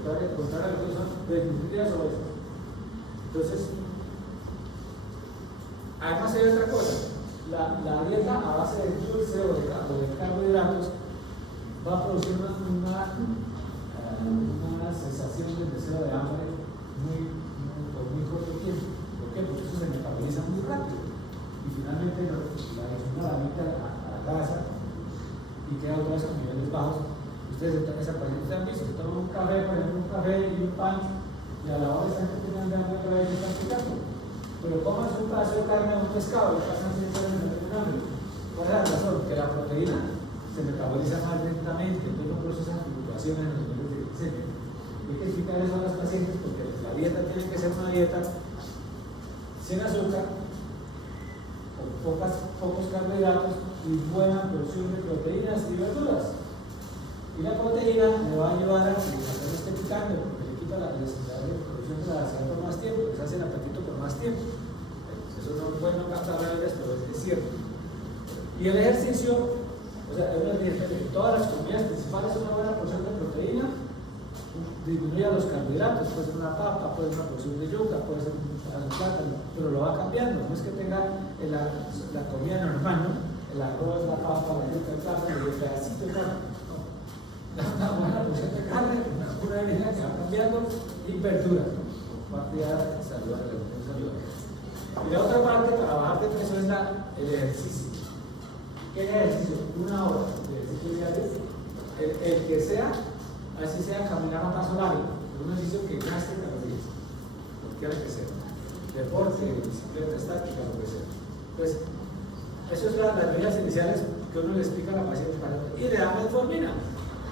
Contar a lo que son desnutridas o obesas. Entonces, además hay otra cosa. La dieta a base de dulce o de carbohidratos va a producir una sensación de deseo de hambre por muy corto tiempo. ¿Por qué? Porque eso se metaboliza muy rápido y finalmente la insulina la mete a la grasa y queda otra vez a niveles bajos. Ustedes esa paciente han visto, se toman un café, por ejemplo, un café y un pan, y a la hora están que tienen hambre otra vez y están picando. Pero coman un pedazo de carne o un pescado y pasan sin ser en hambre. ¿Cuál es la razón? Que la proteína se metaboliza más lentamente, entonces no procesan fluctuaciones en los niveles de glicemia. Hay que explicar eso a las pacientes porque la dieta tiene que ser una dieta sin azúcar, con pocos carbohidratos y buena porción de proteínas y verduras. Y la proteína le va a ayudar a que no esté picando, porque le quita la necesidad de producción de la ansiedad por más tiempo, les hace el apetito por más tiempo. Eso no es bueno captar a veces, pero es cierto. Y el ejercicio, o sea, todas las comidas principales son una buena porción de proteína, disminuye los carbohidratos, puede ser una papa, puede ser una porción de yuca, puede ser un plátano, pero lo va cambiando, no es que tenga la comida normal, ¿no? El arroz, la papa, la yuca, el plátano y el pedacito, no. Una buena porción de carne, una harina que va cambiando y verduras, ¿no? Parte de saludable, y la otra parte para bajar de peso es el ejercicio. ¿Qué ejercicio? 1 hora de ejercicio diario, el que sea, así sea caminar a paso largo, un ejercicio que gaste calorías, cualquiera que sea, deporte, bicicleta estática, lo que sea. Pues, eso es las medidas iniciales que uno le explica a la paciente y le da metformina.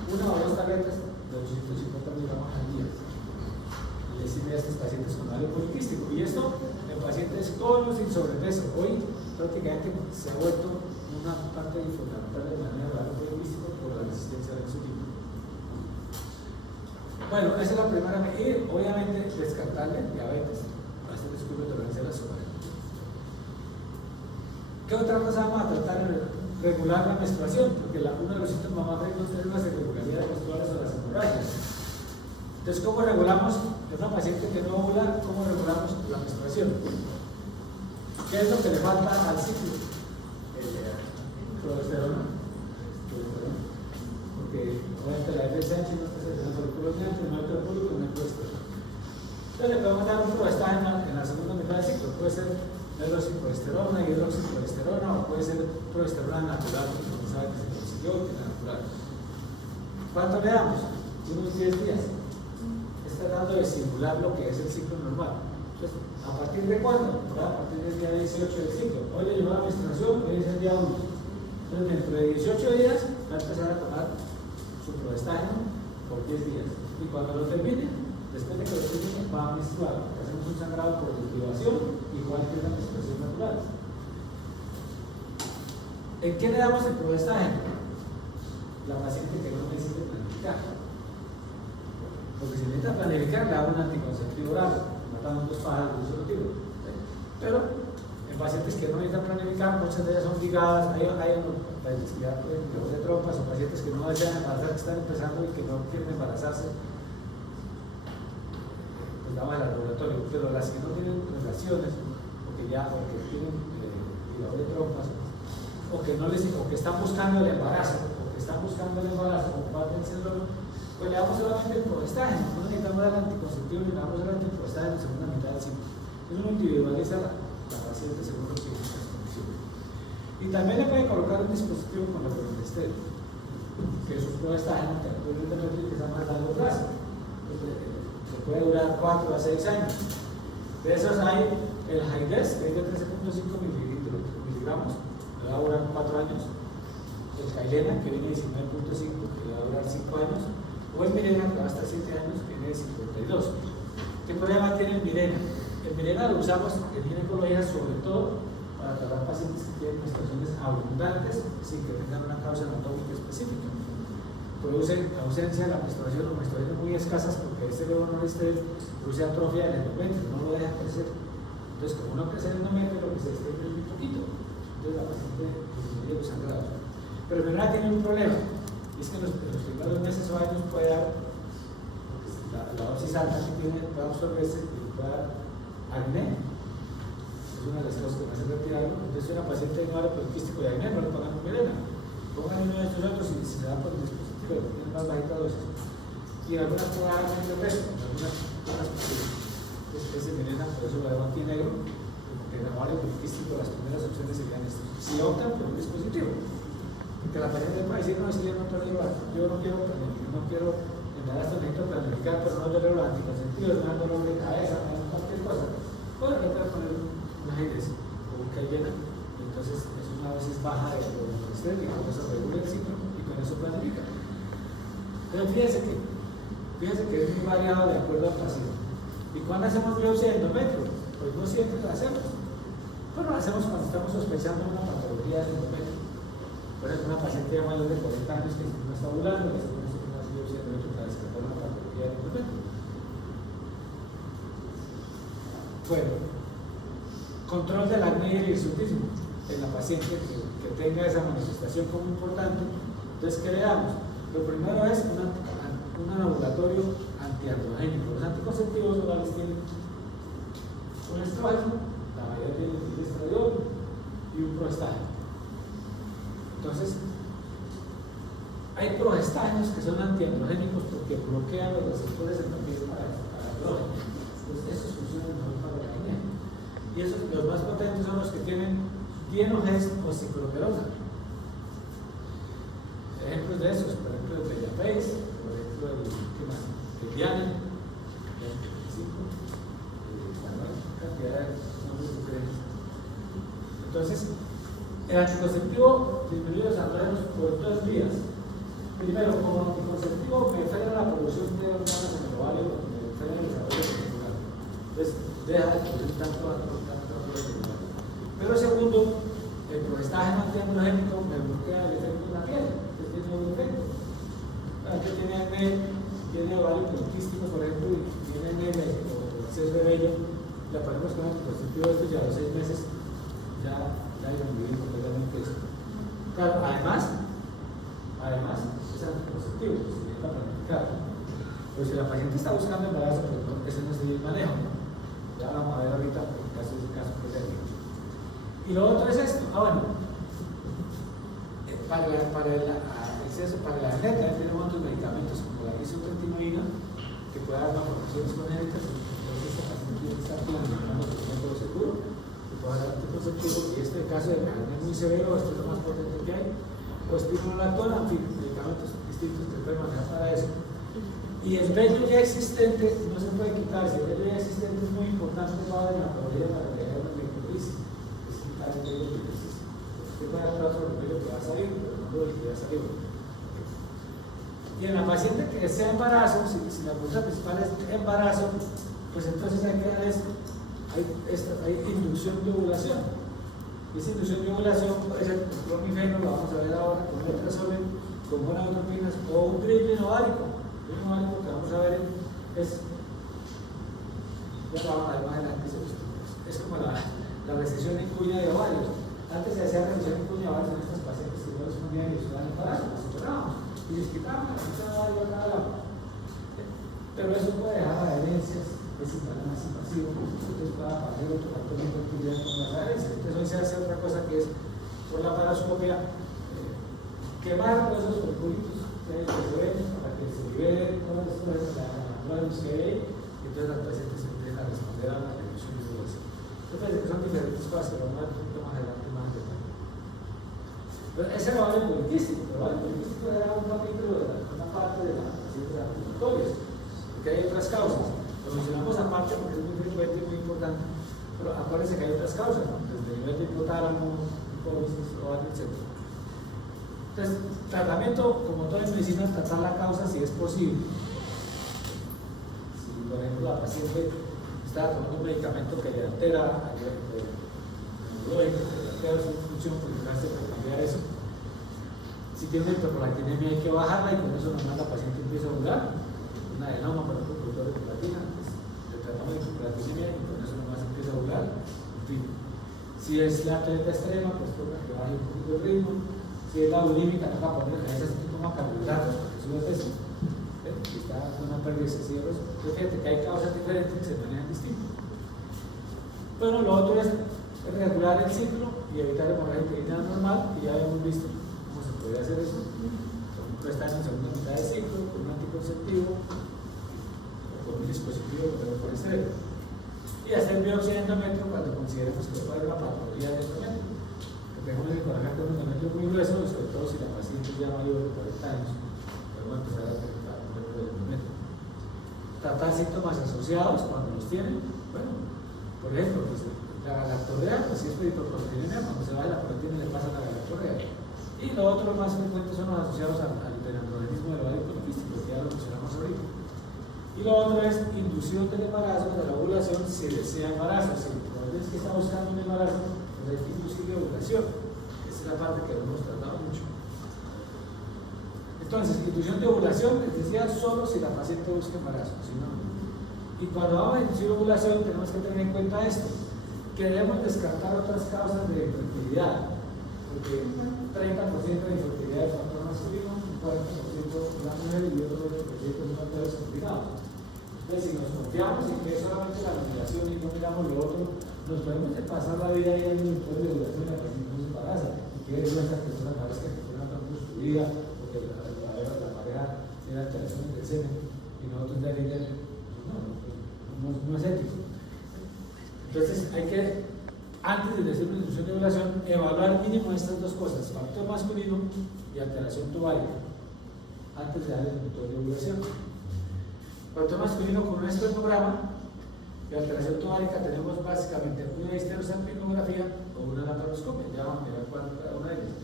1 o 2 tabletas de 250 miligramos al día. Y le sirve a estos pacientes con ovario poliquístico. Y esto en pacientes con o sin sobrepeso. Hoy prácticamente se ha vuelto una parte fundamental del manejo del ovario poliquístico por la resistencia a la insulina. Bueno, esa es la primera medida. Y obviamente descartarle diabetes. Hasta descubre tolerancia a la azúcar. ¿Qué otra cosa vamos a tratar? Regular la menstruación, porque uno de los síntomas más frecuentes es la irregularidad menstruales o las hemorragias. Entonces, ¿cómo regulamos? Es una paciente que no ovula, ¿cómo regulamos la menstruación? ¿Qué es lo que le falta al ciclo? Progesterona. Porque obviamente la FSH no está seleccionando el folículo ancho, no hay folículo, no hay progesterona. Entonces le podemos dar un progestágeno en la segunda mitad del ciclo, puede ser hidroxiprogesterona, hidroxiprogesterona, o puede ser progesterona natural, que no sabe que se consiguió, que es natural. ¿Cuánto le damos? Unos 10 días. Está tratando de simular lo que es el ciclo normal. Entonces, ¿a partir de cuándo? A partir del día 18 del ciclo. Hoy le llegó la menstruación, hoy es el día 1. Entonces, dentro de 18 días va a empezar a tomar su progestágeno por 10 días. Y cuando lo termine, después de que lo termine, va a menstruar. Hacemos un sangrado por derivación, igual que la menstruación natural. ¿En qué le damos el progestágeno? La paciente que no necesita planificar. Porque si necesita planificar, le da un anticonceptivo oral, matando 2 pájaros de un solo tiro. Pero en En pacientes que no necesitan planificar, muchas de ellas son ligadas, hay pacientes que ya pueden dolor de trompas, o pacientes que no desean embarazar, que están empezando y que no quieren embarazarse, pues damos el laboratorio, pero las que no tienen relaciones, porque tienen dolor de trompas, o que están buscando el embarazo, como parte del síndrome, pues le damos solamente el progestágeno, no necesitamos dar el anticonceptivo, ni le damos el antiprogestágeno en la segunda mitad del ciclo. Uno individualiza la paciente según lo que tiene las condiciones. Y también le puede colocar un dispositivo con la progestel, que es un progestágeno que actualmente es a más largo plazo, que puede durar 4 a 6 años. De esos hay el High-Des, que es de 13.5 miligramos, que va a durar 4 años. El Cailena, que viene de 19.5, que va a durar 5 años. O el Mirena, que va hasta 7 años, que viene de 52. ¿Qué problema tiene el Mirena? El Mirena lo usamos en ginecología sobre todo para tratar pacientes que tienen menstruaciones abundantes sin que tengan una causa anatómica específica. Producen ausencia de la menstruación o menstruaciones muy escasas porque este luego no produce atrofia del endometrio, no lo deja crecer. Entonces, como no crece el endometrio, lo que se extiende es muy poquito. Entonces, la paciente disminuye los sangrados. Pero el Mirena tiene un problema, y es que en los primeros meses o años puede dar, porque la dosis alta que tiene puede absorberse y puede dar acné. Es una de las cosas que me hace retirarlo. Entonces, una paciente de ovario poliquístico y acné no le pongan un Mirena. Pongan uno de estos otros y se da por el dispositivo, tiene más bajita dosis. Y en algunas puede dar medio peso, en algunas ese Mirena, por eso lo dejo aquí en negro, porque en ovario poliquístico las primeras opciones serían estas. Si optan por un dispositivo, que la paciente puede decir, no, si yo no quiero enviar hasta necesito planificar, pero no tolero los anticonceptivos, me dan dolor de cabeza, me dan cualquier cosa. Bueno, le puede poner una High-Des o un Cailena, entonces es una dosis baja de progesterona y con eso regula el ciclo y con eso planifica. Pero fíjense que es muy variado de acuerdo al paciente. ¿Y cuándo hacemos biopsia de endometrio? Pues no siempre la hacemos. Bueno, la hacemos cuando estamos sospechando una patología de endometrio. Por ejemplo, una paciente de mayor de 40 años que no está ovulando, le hacemos una biopsia de endometrio para descartar una patología de endometrio. Bueno, control del acné y el hirsutismo en la paciente que tenga esa manifestación como importante. Entonces, ¿qué le damos? Lo primero es un laboratorio antiandrogénico. Los anticonceptivos orales tienen un estrógeno, la mayoría tienen un estradiol y un progestágeno. Entonces, hay progestágenos que son antiandrogénicos porque bloquean los receptores en la piel para andrógeno. Entonces, esos funcionan mejor para la acné. Y los más potentes son los que tienen Dienogest o cicloperona. Ejemplos de esos, por ejemplo, el Bellaface, por ejemplo, el Diane, cantidad de nombres diferentes. Entonces, el anticonceptivo disminuye los andrógenos por 2 vías. Primero, como anticonceptivo me frena la producción de hormonas en el ovario, me frena el desarrollo testicular. Entonces, deja de producir tanto andrógeno. Pero segundo, el progestágeno antiandrogénico me bloquea el efecto en la piel. Entonces tiene un efecto. La gente tiene acné, tiene ovario poliquístico, por ejemplo, y tiene acné o exceso de vello, le ponemos con anticonceptivo de estos y a los 6 meses ya disminuye completamente esto. Claro, además es anticonceptivo, se necesita planificar. Pero si la paciente está buscando embarazo, pues no, ese no sería el manejo. Ya vamos a ver ahorita el caso que es el. Y lo otro es esto. Para la acné también tenemos otros medicamentos como la isotretinoína que puede dar malformaciones congénitas. Entonces esta paciente tiene que estar planificando por método seguro que pueda dar anticonceptivo, y este caso de acné muy severo, esto es lo más potente que hay, o espironolactona, en fin, medicamentos distintos que pueden manejar para eso. Y el vello ya existente no se puede quitar. Si el vello ya existente es muy importante para la patología para crear una necrosis. Es quitar el vello que existe. Usted puede actuar sobre el vello que va a salir, pero no sobre el que ya salió. Y en la paciente que desea embarazo, si la pregunta principal es embarazo, pues entonces hay que dar esto. Hay inducción de ovulación. Y esa inducción de ovulación puede ser con clomifeno, lo vamos a ver ahora, con letrozol, con gonadotropinas o un triple ovárico. El ovárico que vamos a ver es, ya lo vamos a ver más adelante, es como la la recesión en cuña de ovarios. Antes se hacía recesión en cuña de ovarios en estas pacientes que no respondían y usaban embarazo, los operábamos y les quitaban la cuña de ovario a cada lado. Pero eso puede dejar adherencias, es invasivo, entonces va a hacer otro factor de infertilidad con las adherencias. Entonces hoy se hace otra cosa que es por la paroscopia, quemar esos folículos que se ven para que se liberen todas las que hay, y entonces las pacientes se empiezan a responder a la reducción de ovulación. Entonces son diferentes cosas que vamos a ver un poquito más adelante, más detalle. Pero ese era el ovario poliquístico. El ovario poliquístico era un capítulo de una parte de la paciente de las victorias, porque hay otras causas. Lo mencionamos aparte porque es muy frecuente y muy importante, pero acuérdense que hay otras causas, ¿no? Desde el nivel de hipotálamo, hipófisis, ovario, etc. Entonces, tratamiento, como toda en medicina, tratar la causa si es posible. Si, por ejemplo, la paciente está tomando un medicamento que le altera a nivel neurológico, que le altera su función, pues se puede cambiar eso. Si tiene una hiperprolactinemia hay que bajarla y con eso nomás la paciente empieza a jugar. Un adenoma, por ejemplo, productor de prolatina, pues, le tratamos de hiperprolactinemia y con eso nomás empieza a jugar. En fin. Si es la atleta extrema, pues toca que baje un poquito el ritmo. Si es la bulímica, toca poner a ese tipo como carbohidratos porque sube peso. Si está con una pérdida excesiva de peso. Entonces fíjate que hay causas diferentes que se manejan distintas. Bueno, lo otro es regular el ciclo y evitar hemorragia uterina normal, y ya hemos visto cómo se puede hacer eso. Por ejemplo, estar en segunda mitad de ciclo con un anticonceptivo o con un dispositivo por estrés. Y hacer biopsia de endometrio cuando consideremos que puede haber una patología de endometrio. Dejemos de trabajar con un endometrio muy grueso, sobre todo si la paciente es ya mayor de 40 años, podemos empezar a hacer tratamiento del endometrio. Tratar síntomas asociados cuando los tienen, bueno, por ejemplo, pues, la galactorrea, pues si es hiperproteinemia, cuando se va de la proteína le pasa la galactorrea. Y lo otro más frecuente son los asociados al hiperandrogenismo del ovario poliquístico, que ya lo mencionamos ahorita. Y lo otro es inducción del embarazo, de la ovulación, si desea embarazo. Si la vez que está buscando un embarazo, pues hay que inducir la ovulación. Esa es la parte que hemos tratado mucho. Entonces, inducción de ovulación, les decía, solo si la paciente busca embarazo, si no. Y cuando vamos a inducir ovulación, tenemos que tener en cuenta esto, que debemos descartar otras causas de infertilidad, porque 30% de infertilidad es factor masculino, un 40% la mujer y otro 8% son factores combinados. Entonces, si nos confiamos en que es solamente la ovulación y no miramos lo otro, nos podemos pasar la vida ahí en el después de ovulación y la paciente no se embaraza. Y quiere decir esa persona parece que tiene una construida, porque la pareja tiene alteraciones del semen y nosotros de ahí no es ético. Entonces hay que, antes de hacer una inducción de ovulación, evaluar mínimo estas dos cosas, factor masculino y alteración tubárica, antes de darle el método de ovulación. Factor masculino con un espermograma y alteración tubárica tenemos básicamente una histerosalpingografía o una laparoscopia, ya vamos a mirar cuál cada una de ellas.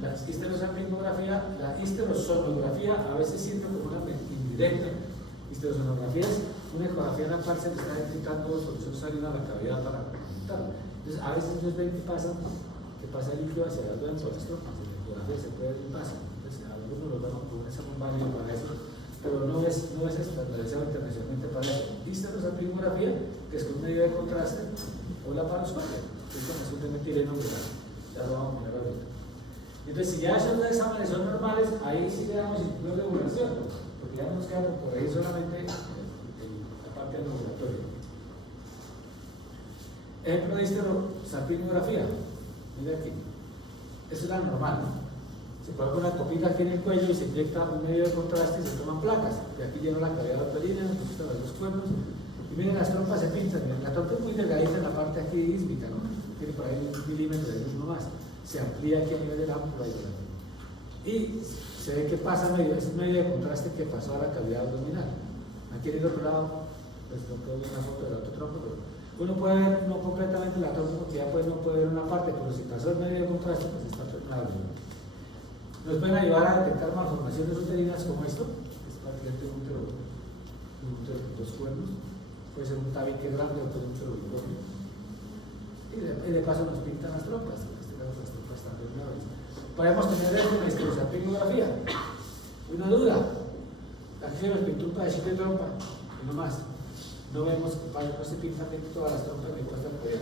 La histerosalpingografía, la histerosonografía a veces sirve como una indirecta. Histerosonografía es una ecografía en la cual se le está detectando solución salina a la cavidad para consultarla. Entonces, a veces ellos ven que pasa el líquido hacia las glándulas de las trompas, en la ecografía se puede ver un paso. Entonces, algunos lo van a poner muy válido para eso, pero no es estandarizado internacionalmente para eso. Histerosalpingografía, que es con un medio de contraste, o la laparoscopia, que es con azul de metileno, ya lo vamos a mirar ahorita. Entonces, si ya esos exámenes son normales, ahí sí le damos ciclo de ovulación, porque ya nos queda por corregir solamente la parte ovulatoria. Ejemplo de histerosalpingografía, mira aquí, esa es la normal, ¿no? Se pone una copita aquí en el cuello y se inyecta un medio de contraste y se toman placas, y aquí lleno la cavidad uterina, nos gustan los dos cuernos, y miren, las trompas se pinchan, miren, la trompa es muy delgadita en la parte aquí ísmica, ¿no? Tiene por ahí 1 milímetro de luz nomás. Se amplía aquí a nivel de la ámpula y se ve que pasa es un medio de contraste que pasó a la cavidad abdominal. Aquí en el otro lado, pues no puedo ver una foto del otro tronco, pero uno puede ver no completamente la trompa porque ya pues no puede ver una parte, pero si pasó el medio de contraste, pues está claro. Nos pueden ayudar a detectar malformaciones uterinas como esto, que es prácticamente un útero con dos cuernos, puede ser un tabique grande o puede ser un útero bicornio. Y de paso nos pintan las trompas. Podemos tener esto en la histerosalpingografía. Una duda, aquí se nos pintó un pedacito de trompa y no más. No vemos, no se pintan todas las trompas ni puesta por allá.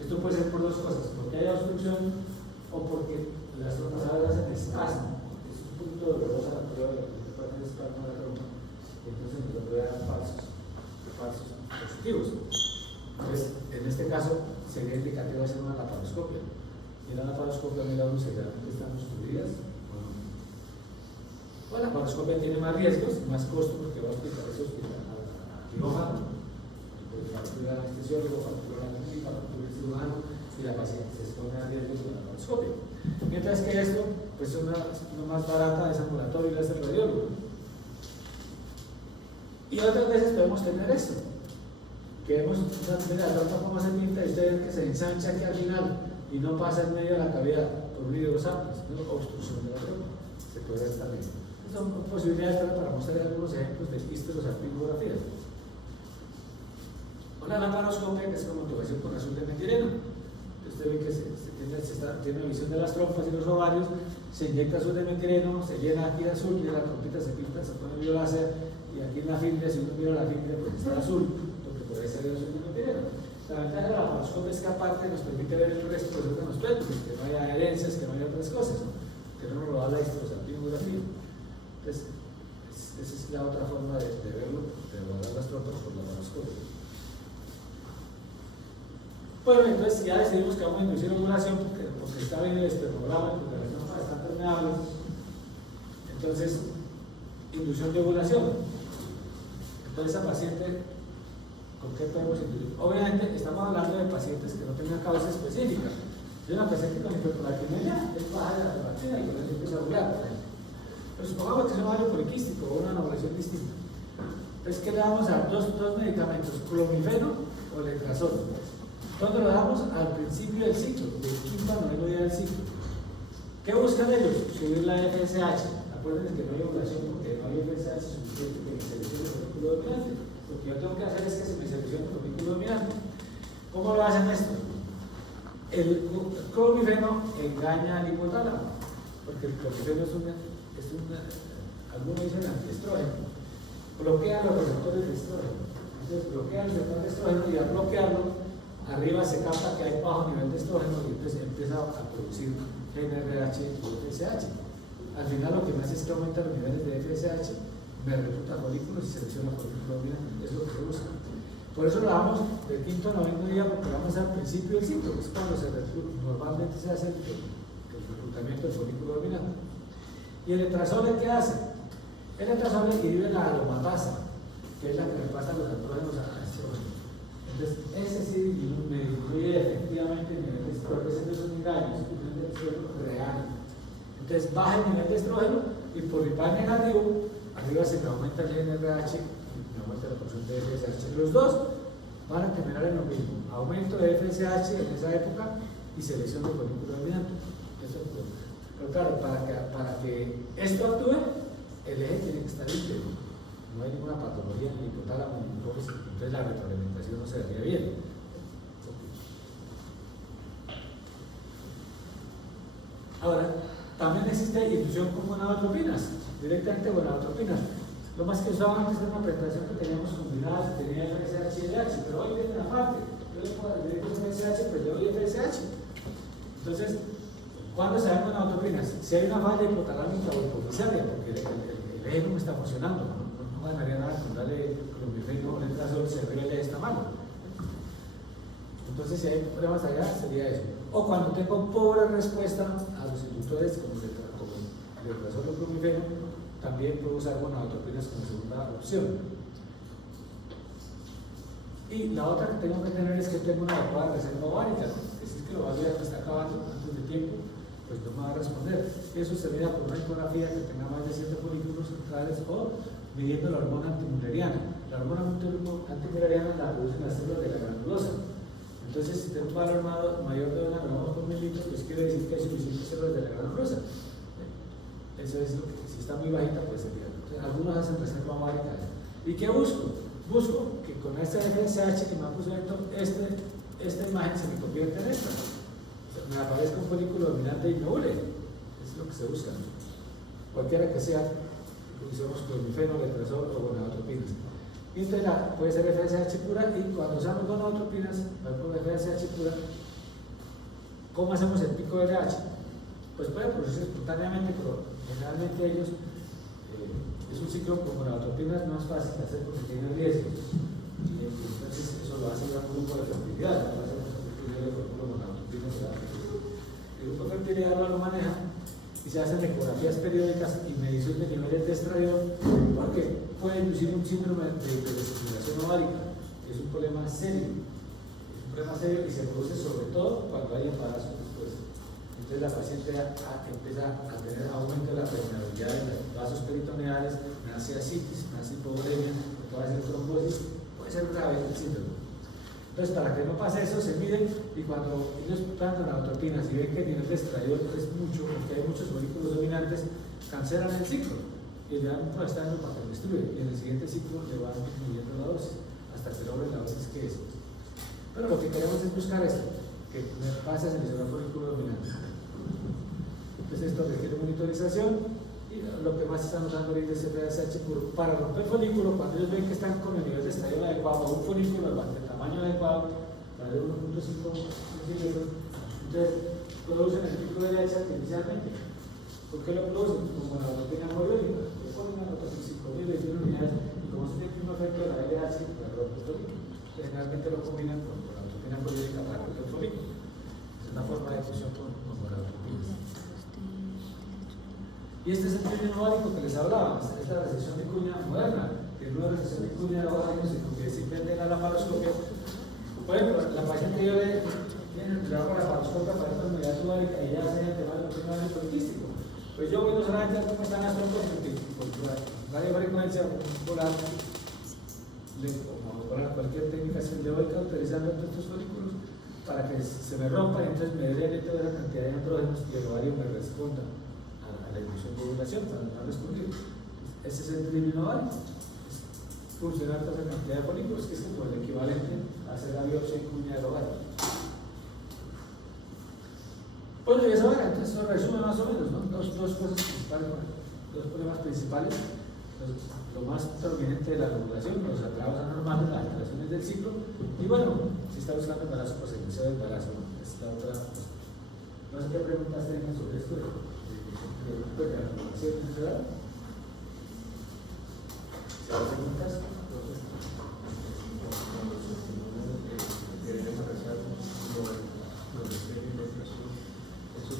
Esto puede ser por dos cosas, porque haya obstrucción o porque las trompas a veces hacen espasmo. Es un poquito dolorosa la prueba de que puede hacer espasmo de la trompa, entonces nos puede dar falsos positivos. Entonces, en este caso, sería indicativo hacer una laparoscopia. Y en la laparoscopia miramos si realmente están obstruidas o no. Bueno, la laparoscopia tiene más riesgos, más costo, porque va a aplicar ese hospital a quirófano, porque factura al anestesiólogo, factura al clínico, factura al cirujano, y la paciente se expone a riesgos con la laparoscopia. Mientras que esto, pues es una más barata, es ambulatorio y la hace el radiólogo. Y otras veces podemos tener esto, que vemos la trompa como se pinta y ustedes ven que se ensancha aquí al final y no pasa en medio de la cavidad por un hidrosamples, ¿no? Obstrucción de la trompa. Se puede ver también. Son posibilidades para mostrar algunos ejemplos de histerosalpingografía. Una laparoscopia que es como tubación con azul de metileno. Usted ve que tiene una visión de las trompas y los ovarios, se inyecta azul de metileno, se llena aquí de azul y la trompita se pinta, se pone violácea y aquí en la fibra, si uno mira la fibra, pues está azul, porque por ahí sale azul de metileno. La ventaja de la laparoscopia es que aparte nos permite ver el resto de los órganos pélvicos, que no haya herencias, que no haya otras cosas, ¿no? Que no nos lo da la histerosalpingografía. Entonces, esa es la otra forma de verlo, de evaluar las trompas por la laparoscopia. Bueno, entonces ya decidimos que vamos a inducir ovulación porque está bien el espermograma, porque las trompas están permeables. Entonces, inducción de ovulación. Entonces, esa paciente, ¿con qué podemos inducir? Obviamente, estamos hablando de pacientes que no tengan causa específica. Si una paciente con hiperplaquemia es baja de la ferritina y con eso empieza a ovular. Pero supongamos que es un ovario poliquístico o una ovulación distinta. Entonces, ¿qué le damos a dos medicamentos? Clomifeno o letrozol. ¿Dónde lo damos? Al principio del ciclo, del quinto a noveno día del ciclo. ¿Qué buscan ellos? Subir la FSH. Acuérdense que no hay ovulación porque no hay FSH suficiente que me seleccione el folículo dominante. Lo que yo tengo que hacer es que se me seleccione el folículo dominante. ¿Cómo lo hacen esto? El clomifeno engaña al hipotálamo, porque el clomifeno algunos dicen antiestrógeno. Bloquea los receptores de estrógeno. Entonces bloquea el receptor de estrógeno y al bloquearlo, arriba se capta que hay bajo nivel de estrógeno y entonces empieza a producir GnRH y FSH. Al final lo que me hace es que aumenta los niveles de FSH, me recluta folículos y selecciona folículos dominantes. Es lo que se busca. Por eso lo damos del quinto a noveno día, porque vamos al principio del ciclo, que es cuando normalmente se hace el reclutamiento del folículo dominante. ¿Y el letrozol qué hace? El letrozol inhibe la aromatasa, que es la que repasa los andrógenos a estrógeno. Entonces, ese sí me disminuye efectivamente el nivel de estrógeno. Ese no es un engaño, es un nivel de estrógeno real. Entonces, baja el nivel de estrógeno y por rival negativo, arriba se me aumenta el GnRH y me aumenta la porción de FSH. Los dos van a terminar en lo mismo: aumento de FSH en esa época y selección de folículo dominante. Pero claro, para que esto actúe, el eje tiene que estar íntegro. No hay ninguna patología en el hipotálamo ni en el hipófisis, entonces la retroalimentación no se daría bien. Ahora, también existe inducción con gonadotropinas, directamente gonadotropinas. Lo más que usaban antes era una presentación que teníamos combinada, tenía FSH y LH, pero hoy viene una parte. Yo le puedo agregar FSH, pues le doy FSH. Entonces, ¿cuándo se dan gonadotropinas? Si hay una falla hipotalámica o hipofisaria, porque el eje no me está funcionando, no ganaría nada con darle clomifeno o letrozol si arriba el eje está malo. Entonces, si hay problemas allá, sería eso. O cuando tengo pobre respuesta a los inductores como el letrozol o clomifeno, también puedo usar gonadotropinas como segunda opción. Y la otra que tengo que tener es que tengo una adecuada reserva ovárica, que si es que lo ovario ya me está acabando antes de tiempo, pues no me va a responder. Eso se mira por una ecografía que tenga más de 7 folículos centrales o midiendo la hormona antimuleriana. La hormona antimuleriana la producen las células de la granulosa. Entonces, si tengo un valor mayor de 1 gramos por mililitro, pues quiere decir que hay suficientes células de la granulosa. Eso es lo que, si está muy bajita, pues se pierde. Entonces, algunos hacen reserva ovárica. ¿Y qué busco? Busco que con esta FSH que me ha puesto esta imagen se me convierta en esta. O sea, me aparezca un folículo dominante y me ovule. Es lo que se busca. Cualquiera que sea, usamos clomifeno, letrozol o gonadotropinas. Y entonces puede ser FSH pura, y cuando usamos gonadotropinas, por FSH pura, ¿Cómo hacemos el pico de LH? Pues puede producirse espontáneamente, pero generalmente ellos, es un ciclo con gonadotropinas no es fácil de hacer porque tiene riesgos. Y entonces eso lo hace un grupo de fertilidad, lo hace el grupo de fertilidad lo maneja y se hacen ecografías periódicas y medición de niveles de estradiol, porque puede inducir un síndrome de hiperestimulación ovárica, que es un problema serio. Y se produce sobre todo cuando hay embarazo después. Entonces la paciente empieza a tener aumento de la permeabilidad de los vasos peritoneales, nace ascitis, nace hipovolemia, puede ser trombosis, puede ser grave el síndrome. Entonces, para que no pase eso, se miden y cuando ellos plantan gonadotropinas y ven que el nivel de estradiol es mucho, porque hay muchos folículos dominantes, cancelan el ciclo y le dan un progestágeno para que lo destruya, y en el siguiente ciclo le van disminuyendo la dosis hasta que logre la dosis que es. Pero lo que queremos es buscar esto, que pase a seleccionar folículo dominante. Entonces esto requiere monitorización y lo que más están usando ahorita es el FSH puro. Para romper folículo, cuando ellos ven que están con el nivel de estradiol adecuado, un folículo de tamaño adecuado, para de 1.5 centímetros, entonces producen el pico de LH artificialmente. ¿Por qué lo producen? Como la proteína hemorrágica, le ponen una rotación 5.021 unidades y como se tiene un efecto de la LH, la rompe el folículo. Generalmente lo combinan con la proteína hemorrágica para romper el folículo. Es una forma de fusión con gonadotropinas. Y este es el trímino ovárico que les hablaba, esta es la resección de cuña moderna, que no es resección de cuña de ovario, sino que simplemente la laparoscopia. Por ejemplo, la paciente yo le hago la laparoscopia para esta unidad ovárica y ya se el tema del trímino poliquístico. Pues yo voy no solamente a ver cómo están las trompas, porque por la radiofrecuencia polar, como cualquier técnica semiótica, utilizando estos folículos para que se me rompa y entonces me drene toda la cantidad de andrógenos y el ovario me responda a la inducción de ovulación para no responder. Ese es el trímino ovárico. Funcionar toda la cantidad de folículos, que es como el equivalente a hacer la biopsia y cuña del ovario. Bueno, y eso era, entonces eso resume más o menos, ¿no? Dos cosas principales, dos problemas principales. Lo más prominente de la regulación, los atrasos anormales, las alteraciones del ciclo, y bueno, si está buscando embarazo, pues el deseo de embarazo, ¿no? Es la otra cosa. No sé qué preguntas tengan sobre esto de la regulación en general. ¿Se hay preguntas?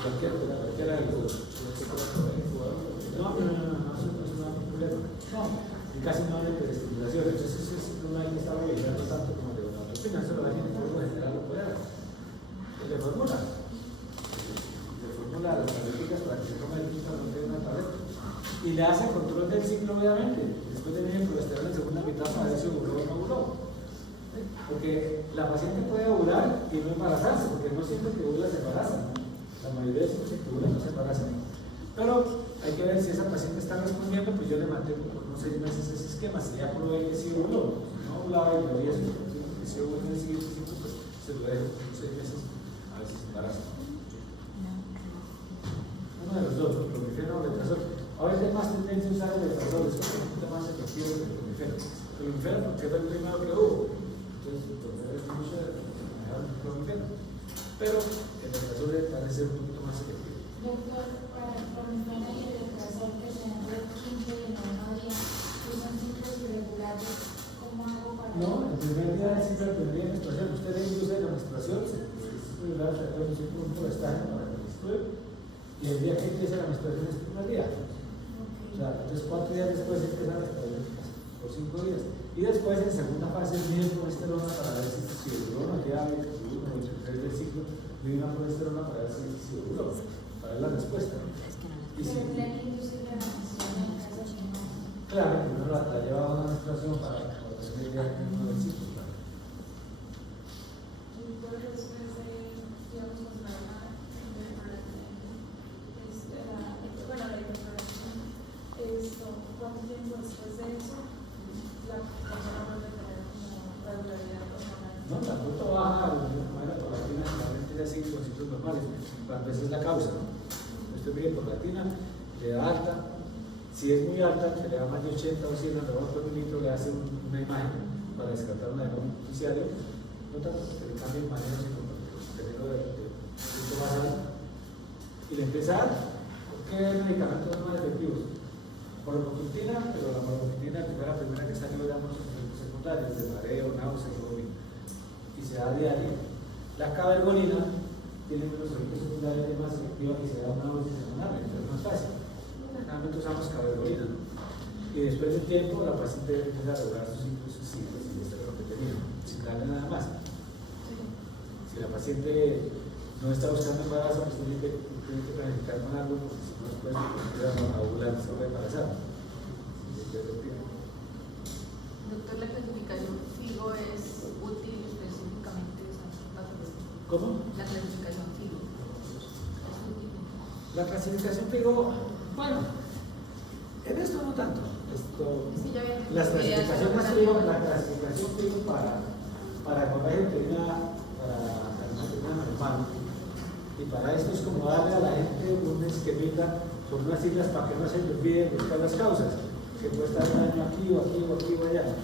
Cualquiera de los dos. No, casi no hay hiperestimulación, entonces no hay que estar vigilando tanto como de gonadotropinas, eso lo da en forma general lo puede hacer. Le formula las tableticas para que se tome el quinto no tenga una tableta y le hace control del ciclo, obviamente, después de venir progesterona en segunda mitad para ver si ovuló o no ovuló, porque la paciente puede ovular y no embarazarse, porque no siempre que ovula se embaraza, la mayoría de los que ovulan no se embarazan. Pero hay que ver si esa paciente está respondiendo, pues yo le mantengo por unos 6 meses ese esquema. Si ya probé que sí ovuló, no ovulaba y lo había que sí ovuló en el siguiente ciclo, pues se lo dejo por unos 6 meses a ver si se embaraza. Uno de los dos, el clomifeno o el letrozol. Ahora hay más tendencia a usar el letrozol, es un poquito más efectivo que el clomifeno. El clomifeno porque fue el primero que hubo, entonces es mucho mejor el clomifeno. Pero el letrozol parece ser un poquito más efectivo. Doctor, para el clomifeno y el letrozol que se dan del 15 y el 9 día, que son ciclos irregulares, ¿cómo hago para...? No, el primer día es siempre el primer día de menstruación. Usted le induce la menstruación, es regular, se puede inducir un progestágeno para que menstrue, y el día que empieza la menstruación es el primer día. O sea, entonces 4 días después empieza la menstruación, por 5 días. Y después en segunda fase mide progesterona para ver si ovuló, ya ve que ovuló, en el tercer del ciclo, mide una progesterona para ver si ovuló. Para ver la respuesta. Y si, claro, primero la lleva a una menstruación para tener ya el del ciclo. ¿Cuánto tiempo después de eso la persona vuelve a tener como regularidad hormonal? No, tampoco baja de manera paulatina, generalmente ya siguen con ciclos normales. A veces es la causa, ¿no? Usted mide por latina, le da alta, si es muy alta, se le da más de 80 o 100 androgenos por mililitro, le hace una imagen para descartar una de un noticiario, no tanto porque le cambie el manejo, sino porque el medicamento más alto y le empieza a dar. ¿Qué medicamentos son más efectivos? Bromocriptina, pero la bromocriptina que fue la primera que salió eran los efectos secundarios de mareo, náuseas y vómito, y se da diario. La cabergolina tiene menos efectos secundarios, es más efectiva y se da una dosis semanal, entonces no es fácil. Generalmente usamos cabergolina, ¿no? Y después de tiempo la paciente empieza a regular sus ciclos y esto es lo que tenía, sin darle nada más. Si la paciente no está buscando embarazo, pues tiene que planificar con algo, porque si no después a ovular se puede embarazar. Doctor, la clasificación FIGO es útil específicamente en esa patología. ¿Cómo? La clasificación FIGO es útil. La clasificación FIGO, bueno, en esto no tanto. Sí, ya vi. Las clasificaciones FIGO, la clasificación FIGO para colegio uterina, para la uterina normal. Y para esto es como darle a la gente un esquemita con unas siglas para que no se le olviden buscar las causas, que puede estar un daño aquí o aquí o aquí o allá.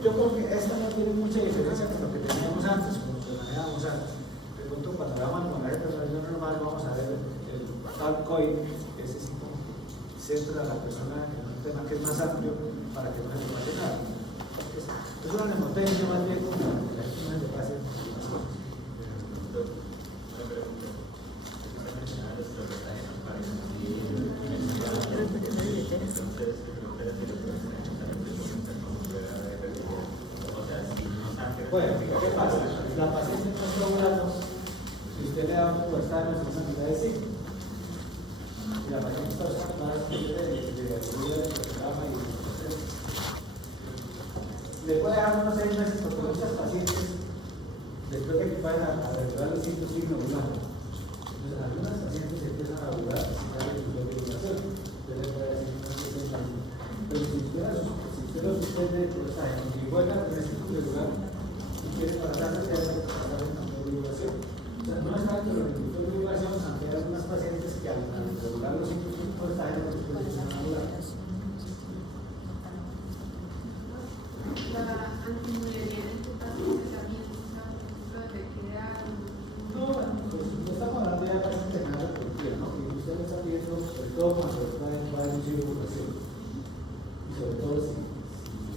Yo creo que esta no tiene mucha diferencia con lo que teníamos antes, con lo que manejábamos antes. De pronto, cuando hagamos con la hipertensión normal, vamos a ver el CalCOI, que ese sí como centra a la persona en un tema que es más amplio para que no se le pase nada. Es una nemotencia más bien como que la gente no le pase las cosas. Bueno, ¿qué pasa? La paciente no está ovulando, si usted le da un puertario, es una mitad de ciclo. Y la paciente está usando más de ayuda del programa y del proceso. Le puede dejar unos 6 meses porque muchas pacientes, después de que vayan a regular los ciclos, siguen ovulando. Entonces, algunas pacientes empiezan a ovular sin darle el ciclo de ovulación. Usted le puede decir unos 6 meses. Pero si usted lo suspende, y vuelve a tener ciclo regular, quiere embarazarse, se hace pasar en control de ovulación. O sea, no es tanto el control de ovulación, aunque hay algunas pacientes que al regular los ciclos de porcentaje no se pueden ovular. La antimulería en tu caso de tratamiento, lo de crear. No, bueno, pues no estamos hablando ya de pacientes de nada reproductiva, ¿no? Y usted lo está viendo, sobre todo cuando va a inducir ovulación. Y sobre todo si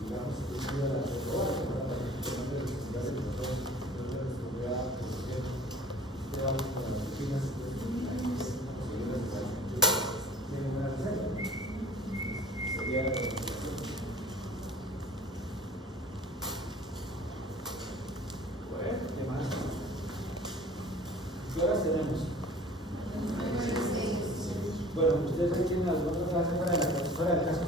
digamos, si tiene la reproducción, para la paciente que no tiene necesidad de nosotros, no tiene disponibilidad, que vamos con las rutinas, tiene una reserva. Sería la reproducción. Bueno, ¿qué más? ¿Qué horas tenemos? Bueno, ustedes tienen alguna otra clase fuera de la clase